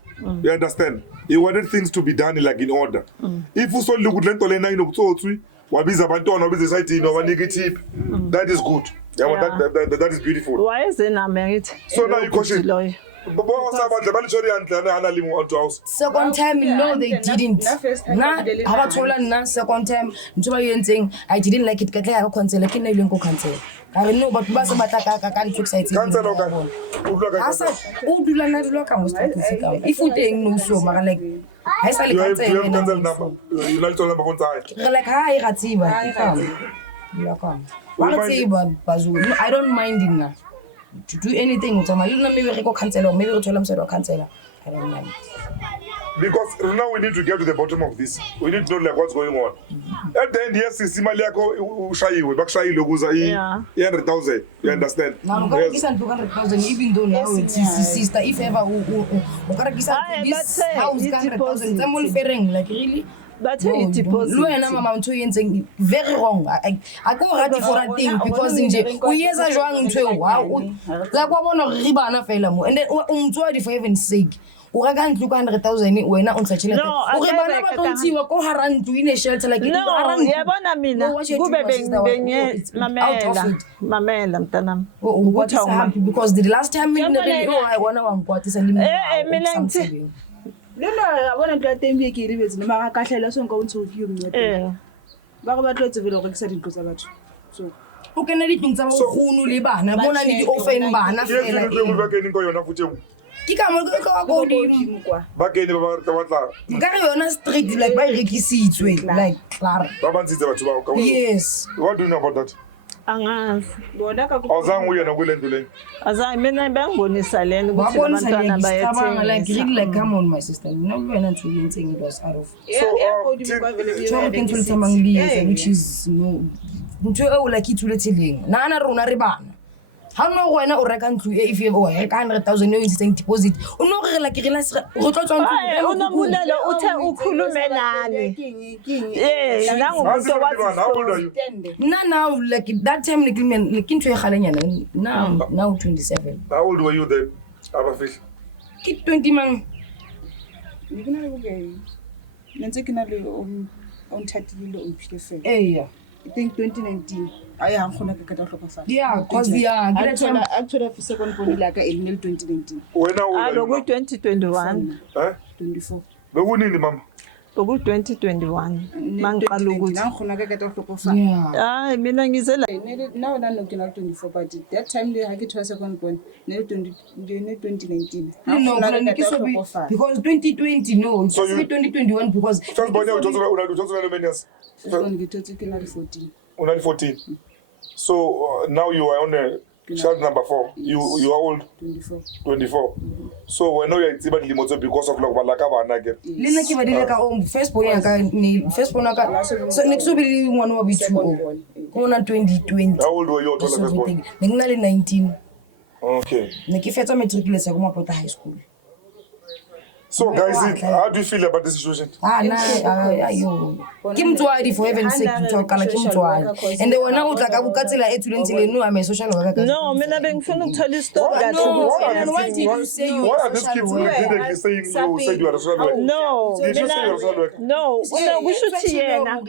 You understand? He wanted things to be done like in order. If you saw look at lento lena inokutsotsi, wabiza abantwana wabiza site no negative. That is good. Yeah, that is beautiful. Why is it married? So now you question. Baba wasabandla balichori yandla ana limu onto house. Second time no they didn't na haba thola nna second time ntse ba yentseng I didn't like it ka tla go cancel ke na ile go cancel ka re no batho ba se batla ka di excited Cancel o ka. asa o dula na dilo ka mo start ka if u teng no so mara like ha isa le You have cancel cancel number. You know to number on time. re like ha e ratsiba ya ka wa ratsiba bazu I don't mind it to do anything with my maybe we go cancel or maybe we tell them say cancel I don't mind Because now we need to get to the bottom of this. We need to know like what's going on. At the end, yes, imali yako ushayiwe, bakushayile ukuza Yeah. 100,000. You understand? now I'm Yes. going to 200,000 even though now it's sister if ever this house 100,000 I'm all faring like really But no, it deposit. lo yena mama ntho yentseng very wrong I go rati for a thing because nje o yeza jwang ntho wow la kwa bona re bana fela mo and then umtswadi for heaven's sake o reka ntlo ka 100,000 wena o ntsha tšhelete No, o re bana ba tontsiwa ko hara ntlo ine shelter like No, yabona mina kube benye mamela mntanami. what is happy because the last time me really I wanna wankwatisa limit mina ngithi lelo abona ntlo ya tembi ke ri betsi ma ka tlhaela so nka o ntse o fiyo mnete ba go batlo tsebelo go rekisa dintlo tsa batho so o kena ditlong tsa bogolo le bana bona le di-offen bana Yes, fela you will be go yona futhi. ke ka mo ke ka go di godimo kwa Ba kene ba batla. ka re yona street like ba e rekisitswe like clar Ba bantshitse batho ba ka. yes What do you know about that? angazi. bona ka Awuzange uye nakule ndlu leyo. Azayi mina bengibonisa lena ba ukuthi bona sa abantwana bayethanga like bayathengisa. really like come on my sister you know wena ntho yentseng it was out of godimo kwa vele so ke ntho le tsamang le etsa which is no ntho e o like ithuletseleng nana rona re bana ha no wena o reka ntlo e if you o reka 100,000 yo ntse deposit o no re la ke rela go tlotswa ntlo Unombulelo uthe ukhulume nani. Nangumuntu How old are you? now like that time like ntho e galenyana now 27 How old were you then? Abafish. ke 20 man ngina le bogeng ntse ke na le on thatile on phile fela yeah I think 2019 ai ha ngona ka ka tlhoka fala yeah cause yeah actually second point la ka el 2019 Wena o la. Aloku 2021. Eh? 24 Bekunini mama? Oku 2021. Mangiqala ukuthi. na ngona ka tlhoka fala yeah Hayi mina ngizela now na nokina 24 but that time le ha ke thola second point ne 2019 no ke so because 2020 no So you- 2021 because First born you just una many years. ke thotse ke na le 14 Una 14. So now you are on a child number 4. You are old 24 24. So when you are tsiba dilemo tse because of like balaka bana ke. lena ke badile ka first born ya ka ni first born ka so next so be one wa bitu ko na 2020 How old were you so told first born? ne ngina le 19 Okay. ne ke fetsa matriculation ko Mapota High School So guys, how do you feel about the situation? na ayo ke mtswadi for heaven's sake mtswakala ke mtswadi and then wona o tla ka bukatsela e tulentile no am a social worker No, mina bengifuna ukuthola istory kahle No, ukuthi why did you say you Why were are these kids social worker? repeatedly saying you said you are a social worker? No, Did you say you are a social worker? no, kusho ukuthi yena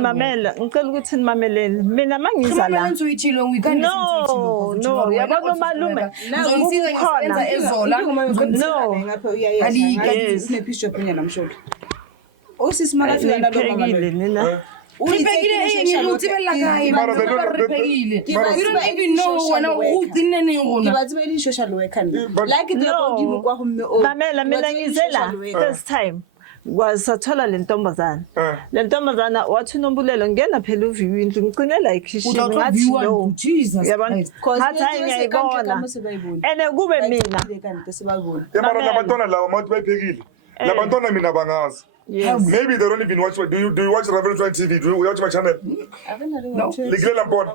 mamela ngicela ukuthi nimamelele mina mangiza la. No, yabona umalume ukhona. No. ngapha uyayazi Yes. sinephisho punya namhlanje. Yes. Sinephisho Usisi makafika nalo mama Iphekile lo. nina. Repekile eng o tsebella kae Mara ba they don't- repekile. Mara- You don't even know wena o tinne neng Ke rona. ba tsebe di social worker nna. But- Like the godimo kwa ho mme o. Mamela mina ngizela first time. Kwasathola le ntombazana. Le ntombazana wathi uNombulelo ngena phela uviwe indlu ngcinela ekhishini Uthatha ngathi view no. one, Jesus Yabona? Christ. Ngathi hayi ngiyayibona. Ene kube mina. Mara Mamela. labantwana laba manje bayiphekile. Labantwana mina bangazi. Yes. Maybe they don't even watch. Do you watch Reverend Joint TV? Do you watch my channel? Liglela Mpona.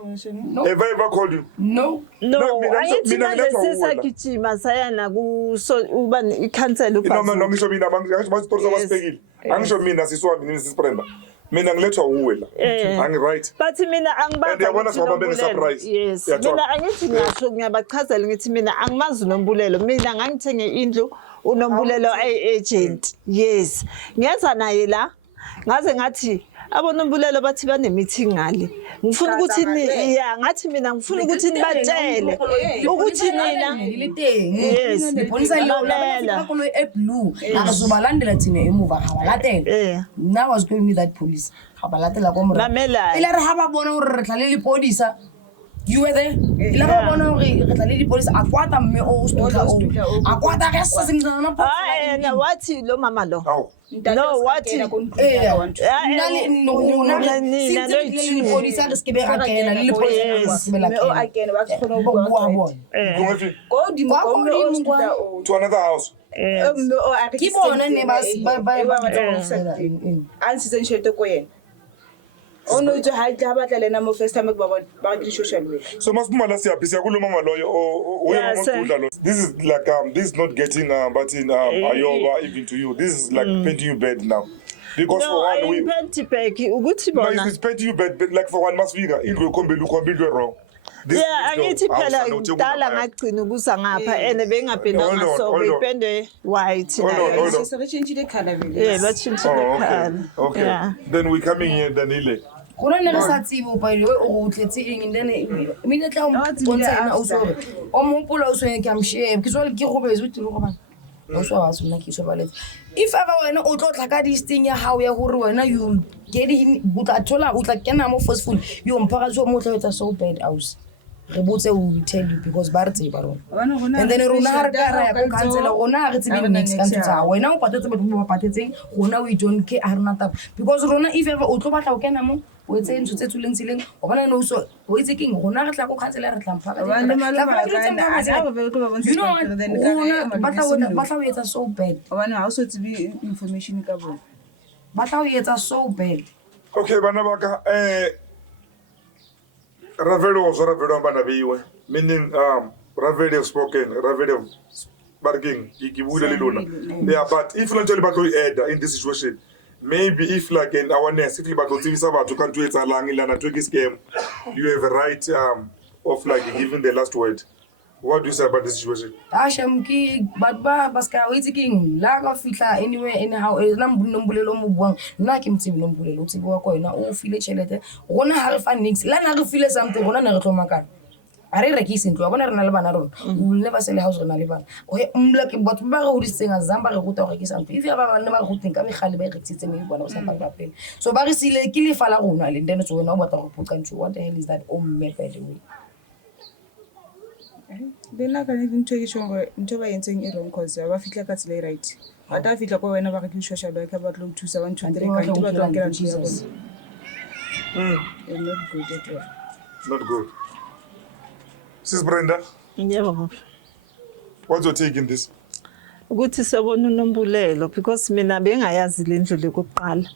Have I ever called you? No. No, mina ayithi manje ngilethwa uwena. sisagijima sayana ku ubani ikhansela No, ubhazi. ngisho mina basitori Yes. sabasiphekile. Angisho mina siswami nini sisiprenda. Mina ngilethwa uwe la. Angi right. But mina angibazi. And yabona ukuthi sibabambe uNombulelo. nge-surprise. Yes. Uyathola? Mina angithi ngisho ngiyabachazela ngithi mina angimazi uNombulelo. Mina ngangithenge indlu uNombulelo agent. Yes. Ngiyeza naye la. Ngaze ngathi aboNombulelo bathi bane meeting ngale. Ngifuna ukuthi ngathi mina ngifuna ukuthi nibatshele ukuthi nina yes Ipolisa leo la koloi e blue. Akazobalandela thina emuva abalatela. Now I was going with that police. Abalatela kwa mora. Mamela. Ile re ha ba bona hore re tla le polisa. You were there? Ile ba bona hore re tla le polisa akwata mme o stotla o. Akwata ga se sengana na Ah na wathi lo mama lo. Aw. No wathi polisa re se ke be ga kena le polisa se be la O a kene ba khona ho bua. Kungafi Godimo Kwa kwa mme o godimo kwa. stuta o. to another house. Mme o a re Ke bona ne ba ansitse ntshete ko yena. O no itse ha tla batla lena mo first time ba di social worker. So masipuma la siyaphi siyakhuluma ngaloyo Yeah, sir. uyamangudla lo. This is like this is not getting but in ayoba even to you. This is like painting you bad now. Because for No, one we ayipenti bheki ukuthi no, bona. it's painting you bad but like for one masifika indlu ukhombile wrong. Yeah, angithi phela kudala ngagcina ukuza ngapha ene bengapendwa Hold on, ngaso hold on. bepende white Hold on, hold on. So re change the color vele. Yeah, batshintshile Oh, khala. okay. Yeah. Then we coming here then ile. Gona ne re sa tsebo by the way o tletse eng then mina tla o bontsha ena o so o mpola o so ke am share ke so le ke go bezo tlo go bana o so wa so nna ke so baletse if ever wena o tlo tla ka this thing ya hao ya gore wena you get in butla thola o tla kena mo forceful yo mpaka so mo tla etsa so bad house re botse o will tell you because ba re tseba rona and then rona ha re ka ra ya go cancela rona re tsebe next ka ntsa wena o patetse batho ba patetseng rona we don't care ha rona taba because rona if ever o tlo batla o kena mo o etse ntse tse tsuleng tsileng o bona no so o itse keng rona re tla go cancela re tla mpaka Ba le maloma you know what batla o etsa so bad Obane ha o so tsebe information ka bona. batla o etsa so bad Okay bana baka Ravelo bana beiwe meaning Ravelo have spoken Ravelo have barking ikibuda lilona. Yeah, but if not tell batho in this situation maybe if like an awareness if batho tsibisa batho ka ntwe etsa lang ilana to ke scam you have a right of like giving the last word. What do you say about this situation? Asham ki ba ska o itse keng la ka fitla anywhere anyhow na Nombulelo mo buang nna ke mtsibi Nombulelo tsibi wa ko ina o file chelete rona ha re fa nix la na re file something rona ne re tloma kana a re rekise ntlo bona re na le bana rona we will never sell a house rena le bana o he mla ke batho ba re ho ditsenga zamba re go ta go rekisa ntlo if ya ba bana ba go teng ka megale ba rekisitse me bona o sa ba pele so ba re sile ke le fala rona le ndene so wena o batla go phoka ntlo what the hell is that oh me by the way Then I can even take it into by entering a wrong cause. I feel like that's right. But I feel like when I get social work about 2,723 Jesus. Not good at all. Not good. Sis Brenda, Yebo. what's your take in this? Ukuthi sebona uNombulelo because mina bengayazi le ndlu lokuqala.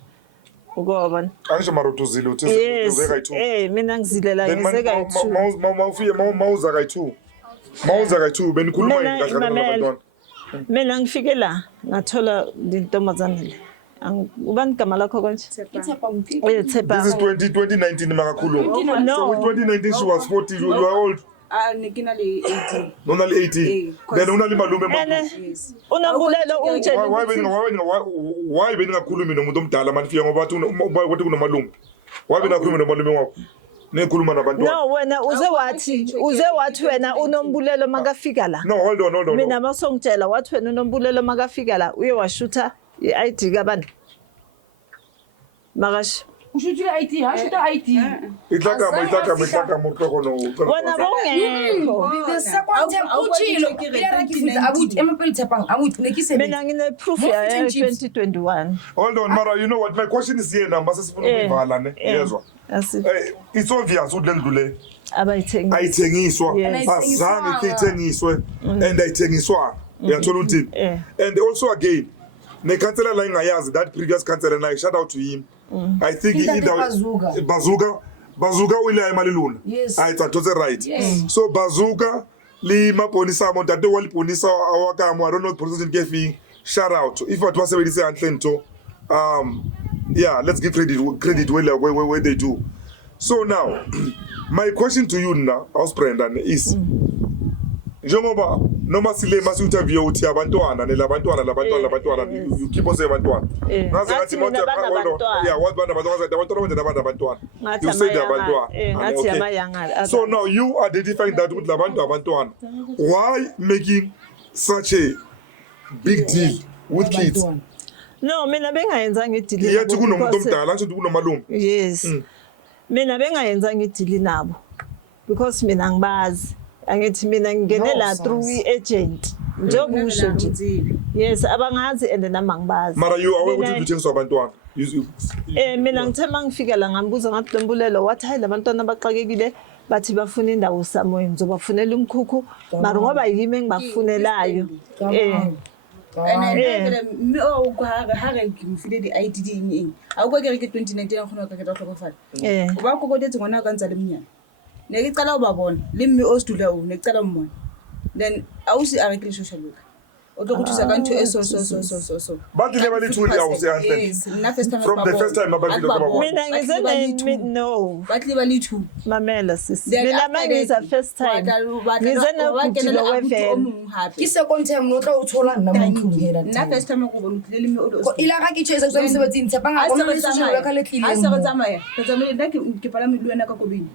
Ukubona. Angisho marotuzile uthi Yes. uzeka i2. Mina ngizilela Then ngizeka i2. mawuza ka2. Mawuza ka2 benikhuluma Mina kahle nabantwana. Mina ngifike la ngathola intombazana le. Ubani igama lakho konje? Tshepa. This is 2019 makakhuluma. No. In 2019 she was 40, you are old. Nikina le 18. Nona le 18. Then unali malume Ene Yes. uNombulelo ungitshela why beningakhulumi nomuntu omdala manifika ngoba wathi kunomalume. Why beningakhulumi nomalume wakho? Nekhuluma nabantwana. No wena uze wathi wena uNombulelo makafika la. No, hold on. Mina masongitshela wathi wena uNombulelo makafika la uye washutha iID kabani. makash usho uthi IT ha sho ta IT ihlaka mohloko no bona bongekho the second time uchilo ira ke futhi abuti emapele tshepang abuti ne ke se mina ngine proof ya 2021 hold on mara you know what my question is here number sesifuna ukuyivala ne yezwa it's obvious ukuthi lendlule abayithengisa ayithengiswa Yes. azange ithengiswe and ayithengiswa uyathola ukuthi and also again nekhansela la ingayazi that previous councillor na shout out to him I think Bazuka uyile imali luna Yes. ayitsathoze right so Bazuka li maponisa mo tate wa liponisa awakamo I don't know police in Kefing shout out if what was sebedise hantle nto yeah let's give credit where they do so now my question to you now Ausbrendan is njengoba noma sile masinterview uthi abantwana you keep on saying abantwana ngaze ngathi mina abantwana. yeah what abantwana you say the abantwana ngathi amayanga so now you identifying that with labantu abantwana why making such a big deal with kids no mina bengayenza ngidili yathi kunomuntu omdala nje kunomalume yes mina bengayenza ngidili nabo because mina ngibazi angithi mina ngingene la through agent njengoba usho nje yes abangazi and nama ngibazi mara you aware ukuthi uthengiswa abantwana mina ngithe mangifika la ngambuza ngathi Lembulelo wathi hayi labantwana baxakekile bathi bafuna indawo samoya ngizobafunela umkhukhu mara ngoba yimi engibafunelayo mme o ga ke mfile di-IDD eng a o ke re ke 2019 a kgona ka ke tla tlhokofala o ba kokotetse ngwana ka ntse le mnyana ne ke qala o ba bona le mme o sedula o ne ke qala mmona then ausi a rekile social worker o tlo go thusa ka ntho e so ba tlile ba le thuli ausi hantle nna first time from the first time ba tlile ba bona mina ngize no ba tlile ba le two mamela sisi mina mangiza first time ngize nokutilo wevele ke second time no tla o thola nna mo hela nna first time go bona tlile le mme o ila ga ke tshesa go msebetsing tshepanga go mo social worker le tlile a se go tsamaya ka tsamaya nna ke pala me luena ka kobini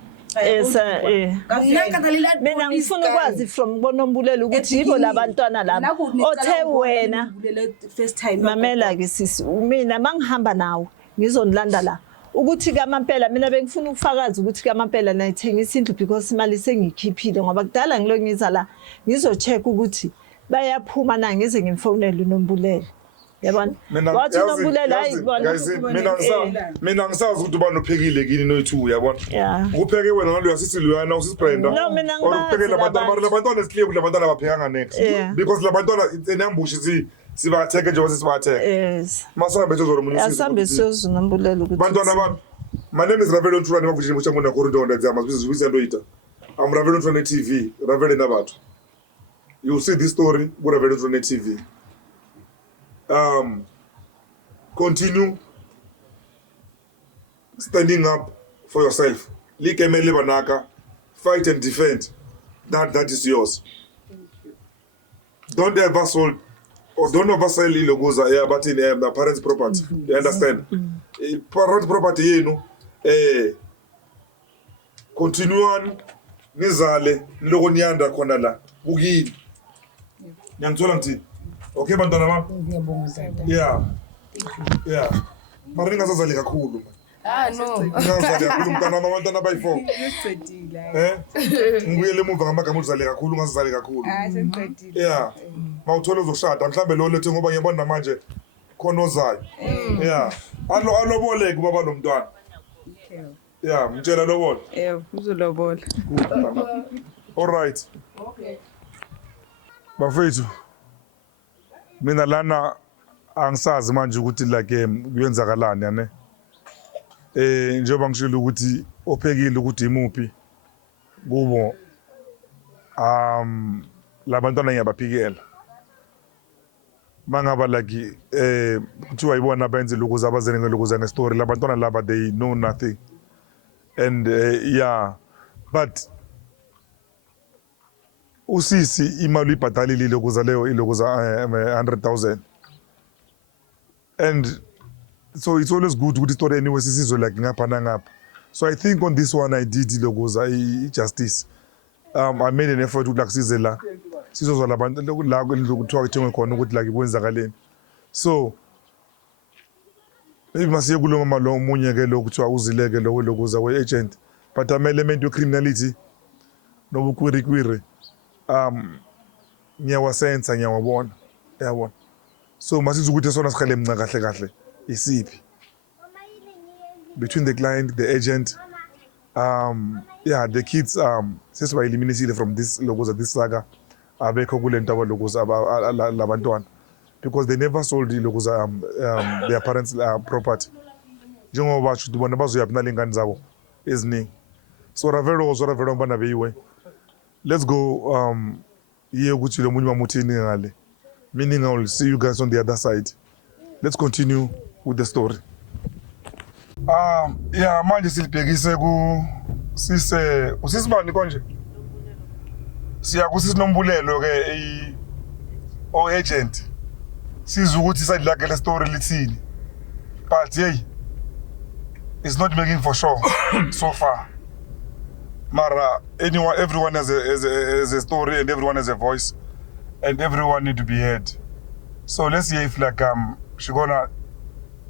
mina ngifuna ukwazi from Bonombulelo ukuthi yibo labantwana laba othe wena mamela ke sisi mina mangihamba nawo ngizonilanda la ukuthi kaMampela mina bengifuna ukufakaza ukuthi kaMampela nayithengisa indlu because imali sengikhiphile ngoba kudala ngilongiza la ngizocheck ukuthi bayaphuma na ngize ngimfonele uNombulelo yabona wathi Nombulelo hayibona mina ngisazi ukuthi uba nophekile kini no2 yabona upheke wena ngalo yasisi Luyana usisibrenda no mina ngibazi uphekela labantwana esikliye ukuthi labantwana baphekanga next because labantwana enambushi sibatheke nje wasibatheke yes masabe sezomunisi asambe siyozu Nombulelo ukuthi bantwana bami my name is Ravelo Ntrwana mavujini muchamuna corridor ndazama bizizwisa ndoita I'm Ravelo Ntrwana TV Ravelo nabathu you see this story ku Ravelo Ntrwana TV continue standing up for yourself. Likemele banaka, fight and defend. That is yours. Don't ever sold or don't ever sell ilogoza here, but in the parents' property. You understand? Parents' property, you know. Continue on. Nizale, nlogo nyanda konala. Bugi. Nyangtola mti. Okay bantwana bami yeah mara ningazazali kakhulu no ngazali kakhulu mntana abantwana bayi4 ngibuyele emuva ngamagama uzali kakhulu ngazali kakhulu yeah mawuthola uzoshada mhlambe lo lethe ngoba ngiyabona namanje khona ozayo yeah aloboleke ubaba nomntwana yeah mtshela lobola uzolobola all right bafethu mina lana angisazi manje ukuthi like kuyenzakalani yane njengoba ngishilo ukuthi ophekile ukuthi imuphi kubo labantwana ngiyabaphikela mangaba like kuthiwa yibona benze lokuza abazene ngelokuza ngestory labantwana laba they know nothing and yeah but usisi imali ibhatalile ukuza leyo ilokuza 100,000 and so it's always good ukuthi story anyway sisizwe like ngapha nangapha so I think on this one I did ilokuza justice I made an effort ukuthi akusize la sizozwa labantu la lokuthiwa kuthengwe khona ukuthi like kwenzakaleni so maybe masiye kulo mama lo omunye ke lo kuthiwa uzileke lo lokuza we-agent but ama-element we-criminality nobukwirikwiri ngiyawasensa ngiyawabona yabona so masithi ukuthi esona sikhale mnca kahle kahle isiphi between the client the agent yeah the kids sesiba-eliminated from this lokuza this saga abekho kule nto abalokuza labantwana because they never sold lokuza their parents property njengoba basho bona bazoyaphi nalengane zabo eziningi so ravelo mbana beyiwe let's go iye ukuthi lo munye mamuthini ngale meaning I will see you guys on the other side. Let's continue with the story. Yeah, manje silibhekise ku sise usisibani konje? Siya kusisinombulelo ke o agent. Siza ukuthi side lakhe le story lithini. But hey, it's not making for sure so far. Mara everyone has a story and everyone has a voice. And everyone need to be heard. So let's see if like she gonna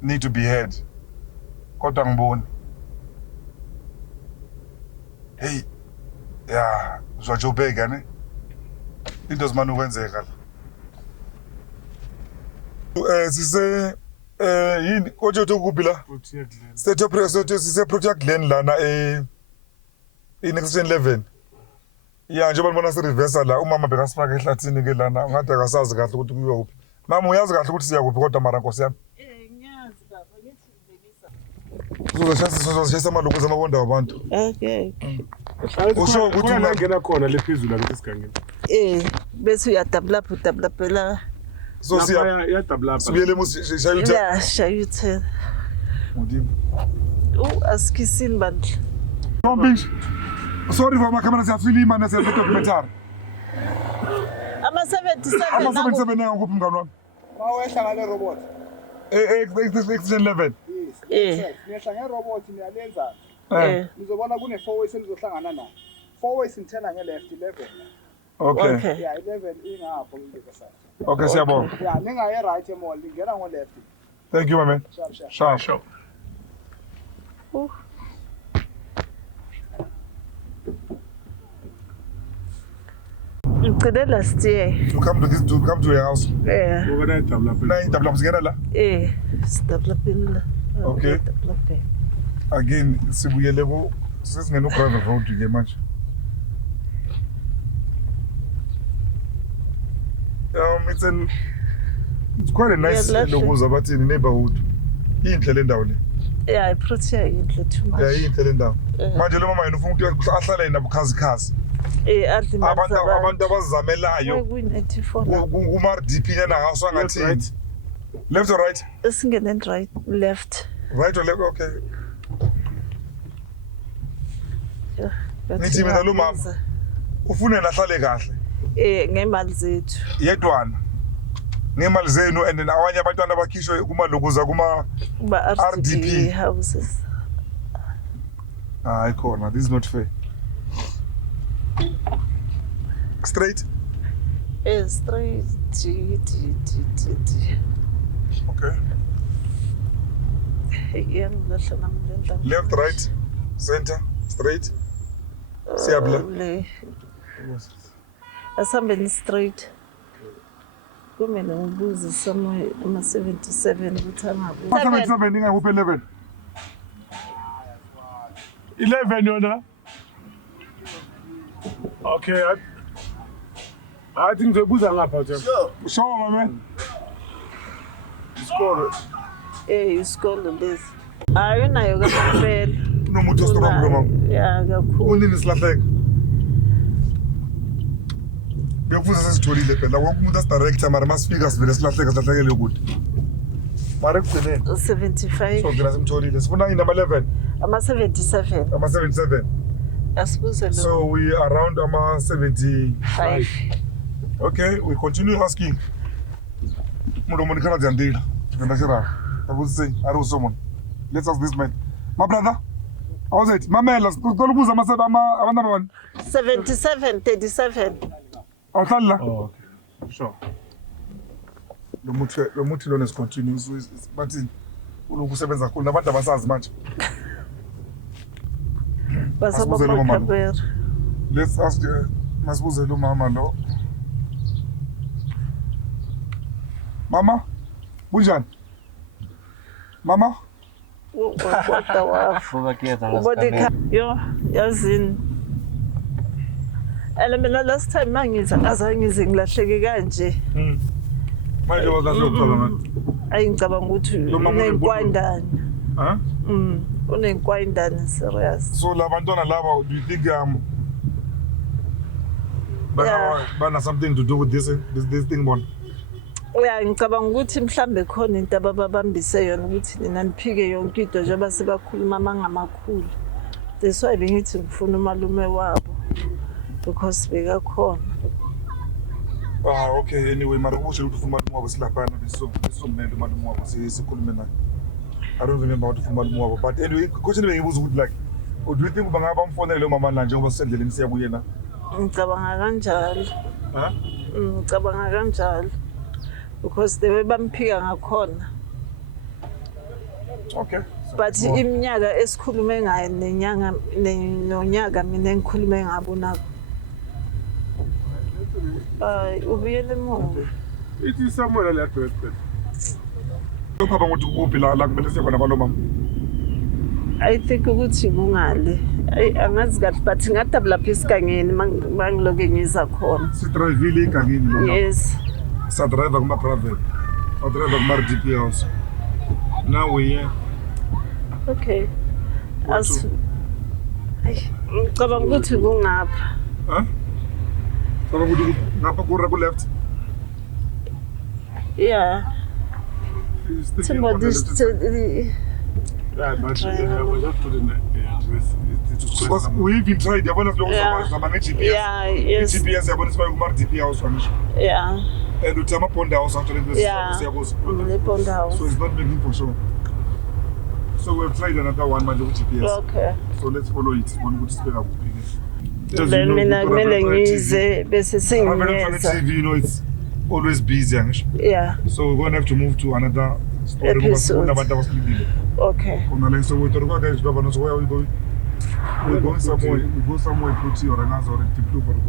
need to be heard. Kodwa ngiboni. Hey, yeah, uzwajobeka ne? Into zimane ukwenzeka la. Sise yini konje ukuphi la? Sise Project Glen lana in Extension 11. Yeah, njengoba libona se-reversa la umama bekasifaka ehlathini ke lana ngathi akasazi kahle ukuthi kuyiwa kuphi. Mama uyazi kahle ukuthi siya kuphi kodwa mara Nkosi yami. Ngiyazi baba ngithi ngibekisa. Uzoshayisa amalokuza amabonda wabantu. Okay. Usho ukuthi ungangena khona lephezulu lapha esigangeni. Bese uyadablapela. So siya yadablapa. sibuyele mushayuthe. Yeah, shayuthe. Mudimo. Askisini bandla. Bombish. Sorry for my camera siyafilima nase documentary. Ama 77 Ama-77 ngakuphi mngani wami? Mawehla ngale robot. Extension 11. Niyehla ngerobot niyalenza. Nizobona kune 4 ways enizohlangana nayo. 4 ways nithena nge-left 11. Okay. Yeah, 11 ingapho ngibeka sasa. Okay, siyabonga. Yeah, ningaye right emall, ningena ngo-left. Thank you my man. Sure. Ngicede last year. To come to your house. Yeah. Ngoba yadablapa. Na itabla mzingena la. Sidablapela. Okay. Again, sibuyele ko sesingena private road ke manje. It's quite a nice lokuza bathi neighborhood. Inhle le ndawo le. Yeah, iProtea inhle too much. Yeah, inhle le ndawo. Manje lo mama yena ufuna ukuthi ahlale nabukhazikhazi. Adli Abantu abazamelayo. Ku-94. Kuma-RDP lena ngaso angathini. Left or right? Singene right, left. Right or left? Okay. Nithi mina lo mama ufuna nahlale kahle. Ngemali zethu. Yedwana. Ngemali zenu and then abanye abantwana bakhishwe kumalokuza kuma RDP houses. Hayi khona, this is not fair. Straight? Straight. Okay. Left, right, center, straight. Siyabla. Asambeni straight. Kumele ngibuze somewhere ama-77 ukuthi angabuze. 77 ingakuphi 11? 11 yona. Okay. I think ngizobuza ngapha nje. Sure my man. Isikolo. Isikolo lesi. Ayinayo kampela. Unomuntu ostrong lo mama. Yeah, kakhulu. Unini silahleka. Bekufuze sesitholile phela wonke umuntu asidirector mara masifika sivele silahlekele kude. Mara ekugcineni 75. so ngina simtholile sifuna inamba 11 ama-77 ama-77 asibuze lo so we around ama-75. 5. Okay, we continue asking. Mulomo nikhala dzandila. Ngena shira. Akuzise ari usomon. Let's ask this man. My brother. How's it? Mamela, sicela ukubuza abantu abani? 77 37. Awuhlala la? Oh, okay. Sure. Lo muthi lona is continuous but ukusebenza kakhulu nabantu abasazi manje. Basaba lo mama. makhabera. Let's ask masibuze lo mama lo. Mama, bunjani? Mama? Kodwa wafu. Yo, yazini. Mina last time mangiza azangize ngilahleke kanje. Manje wakahle ukucala ngathi. Ayingicabanga ukuthi unenkwandana. Huh? Unenkwandana serious. So labantwana laba, do you think bana something to do with this thing bon? Ngicabanga ukuthi mhlambe khona into ababambise yona ukuthi nina niphike yonke into njengoba sebakhuluma amangamakhulu. That's why bengithi ngifuna umalume wabo because bekakhona. Okay, anyway, mara kusho ukuthi ufuna umalume wabo silaphana besomnene umalume wabo sikhulume naye. I don't remember what ufuna umalume wabo, but anyway, question bengibuza ukuthi like, do you think bangaba mfonele lo mama la njengoba sisendleleni siya kuyena? Ngicabanga kanjalo. Huh? Ngicabanga kanjalo. Because they were bamphika ngakhona. Okay. But iminyaka esikhulume ngayo nenyanga nonyaka mina engikhulume ngabo nabo. Ubuyele emuva. It is somewhere like that. Papa ukuthi kuphi la kumele siye khona balo mama. I think ukuthi kungale. Angazi kahle but ngadabula lapha esigangeni mangiloke ngiza khona. Si drive ile igangeni lo. Yes. Sa driver kuma private. Sa driver kuma DP house. Now we here. Okay. Ngicabanga ukuthi kungapha. Huh? Papa ukuthi ngapha ku left. Yeah. Somebody Yeah, but I was just putting the address. Because we even tried yabona lokho zama nge-GPS. Yeah, yes. GPS yabona siba kuma DP house wamisho. Yeah. And uthi ama-pond house actually siyabuza. Le-pond house. So it's not making for sure. So we've tried another one manje ku-GPS. Okay. So let's follow it. Bona ukuthi sibeka kuphi. Then mina kumele ngize bese senginyeza. TV, you know, it's always busy angisho. Yeah. So we're going to have to move to another story. Episode. Okay. So we talk about guys, Baba knows where we going. We're going somewhere. We go somewhere Proti or Renazo or Tiplu for the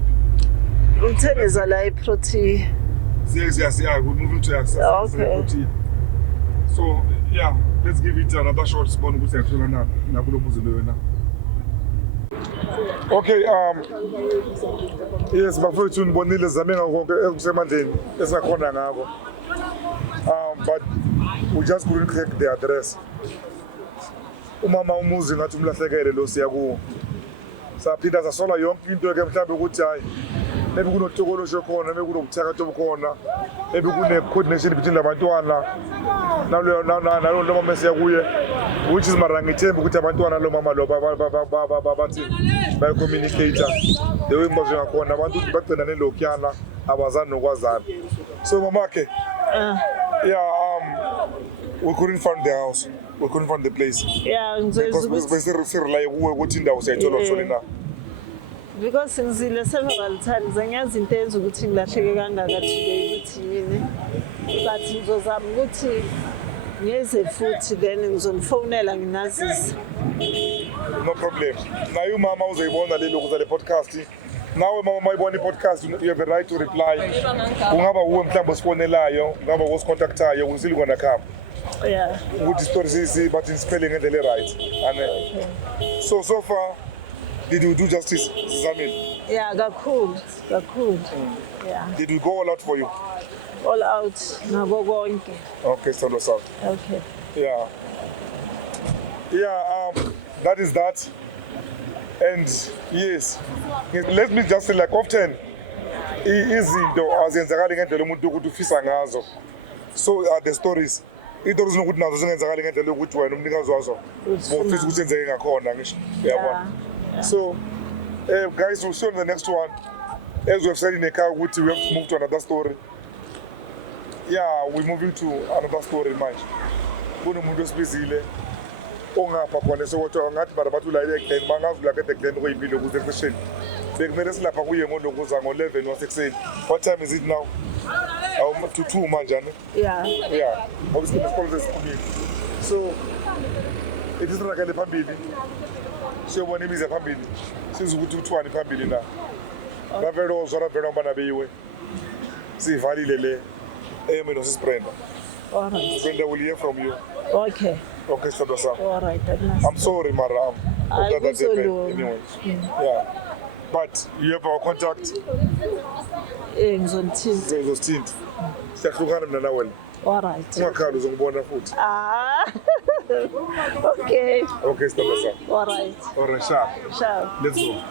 Ngitheneza la iProti. Yes. We're moving to Okay. So yeah, let's give it another short spot. We say na kulo muzelo na. Okay, yes, bafowethu nibonile zame ngakho ekusemandleni esingakhona ngako. But we just couldn't crack the address. Umama umuzi ngathi umlahlekele lo siya kuwo. Saphinda sasola yonke into ke mhlawumbe ukuthi hayi maybe kunotokolo khona, maybe kunobuthakathi obukhona, maybe kune coordination between labantwana nalo mama siya kuye, which is mara ngithemba ukuthi abantwana lo mama lo bathi ba communicator the way manje ngakhona abantu bagcina nelokyana abazani nokwazana. So mama ke we couldn't find the house. We couldn't find the place. Yeah, because we rely ukuthi indawo sayithola kusona na. Because ngizile several times angiyazi into enza ukuthi ngilahleke kangaka today ukuthi yini. But ngizozama ukuthi ngeze futhi then ngizomfonela nginazise. No problem. Nayo mama uzoyibona lelo kuzale podcast. Nawe mama mayibona i-podcast you have a right to reply. Ungaba uwe mhlawumbe osifonelayo, ungaba usicontactayo uzile kona khamba. Yeah. Ukuthi story sisi but in spelling ngendlela right. And so far did you do justice, Zamil? Yeah, kakhulu. Yeah. Did we go all out for you? All out nabo konke. Okay, so south. Okay. Yeah, that is that. And yes, let me just say like often izinto azenzakali ngendlela umuntu ukuthi ufisa ngazo. So are the stories. Into zokuthi nazo zingenzakali ngendlela ukuthi wena umnikazi wazo ufisa ukuthi enzeke ngakhona ngisho. Yabona. So guys, we'll see you on the next one. As we've said in the car, we have to move to another story. Yeah, we're moving to another story manje. Kunomuntu osibizile ongapha khona sokuthi ngathi barabathu la eGlen bangazula ke eGlen kuyipilo kuze kuseni. Bekumele silapha kuye ngolokuza ngo11 wasekuseni. What time is it now? To 2 manje. Yeah. Yeah. ngoba isikole isikole sesikhulile. So ithi sirakele phambili siyobona imizi yaphambili siza ukuthi uthwani phambili na ravele ozwa ravele amba nabeyiwe siyivalile le eyomini osisibrenda. All right. Brenda will hear from you. Okay. Okay, sithandwa sami. All right. I'm sorry, Mara. Hayi, That happened kuzolunga. anyway. Yeah. But you have our contact. Ngizonithinta. Sizothinta. Siyahlukana mina nawe. All right. Ungakhali uzongibona futhi. Okay. Okay, sithandwa sami. All right. Alright, sharp. Ciao. Let's go.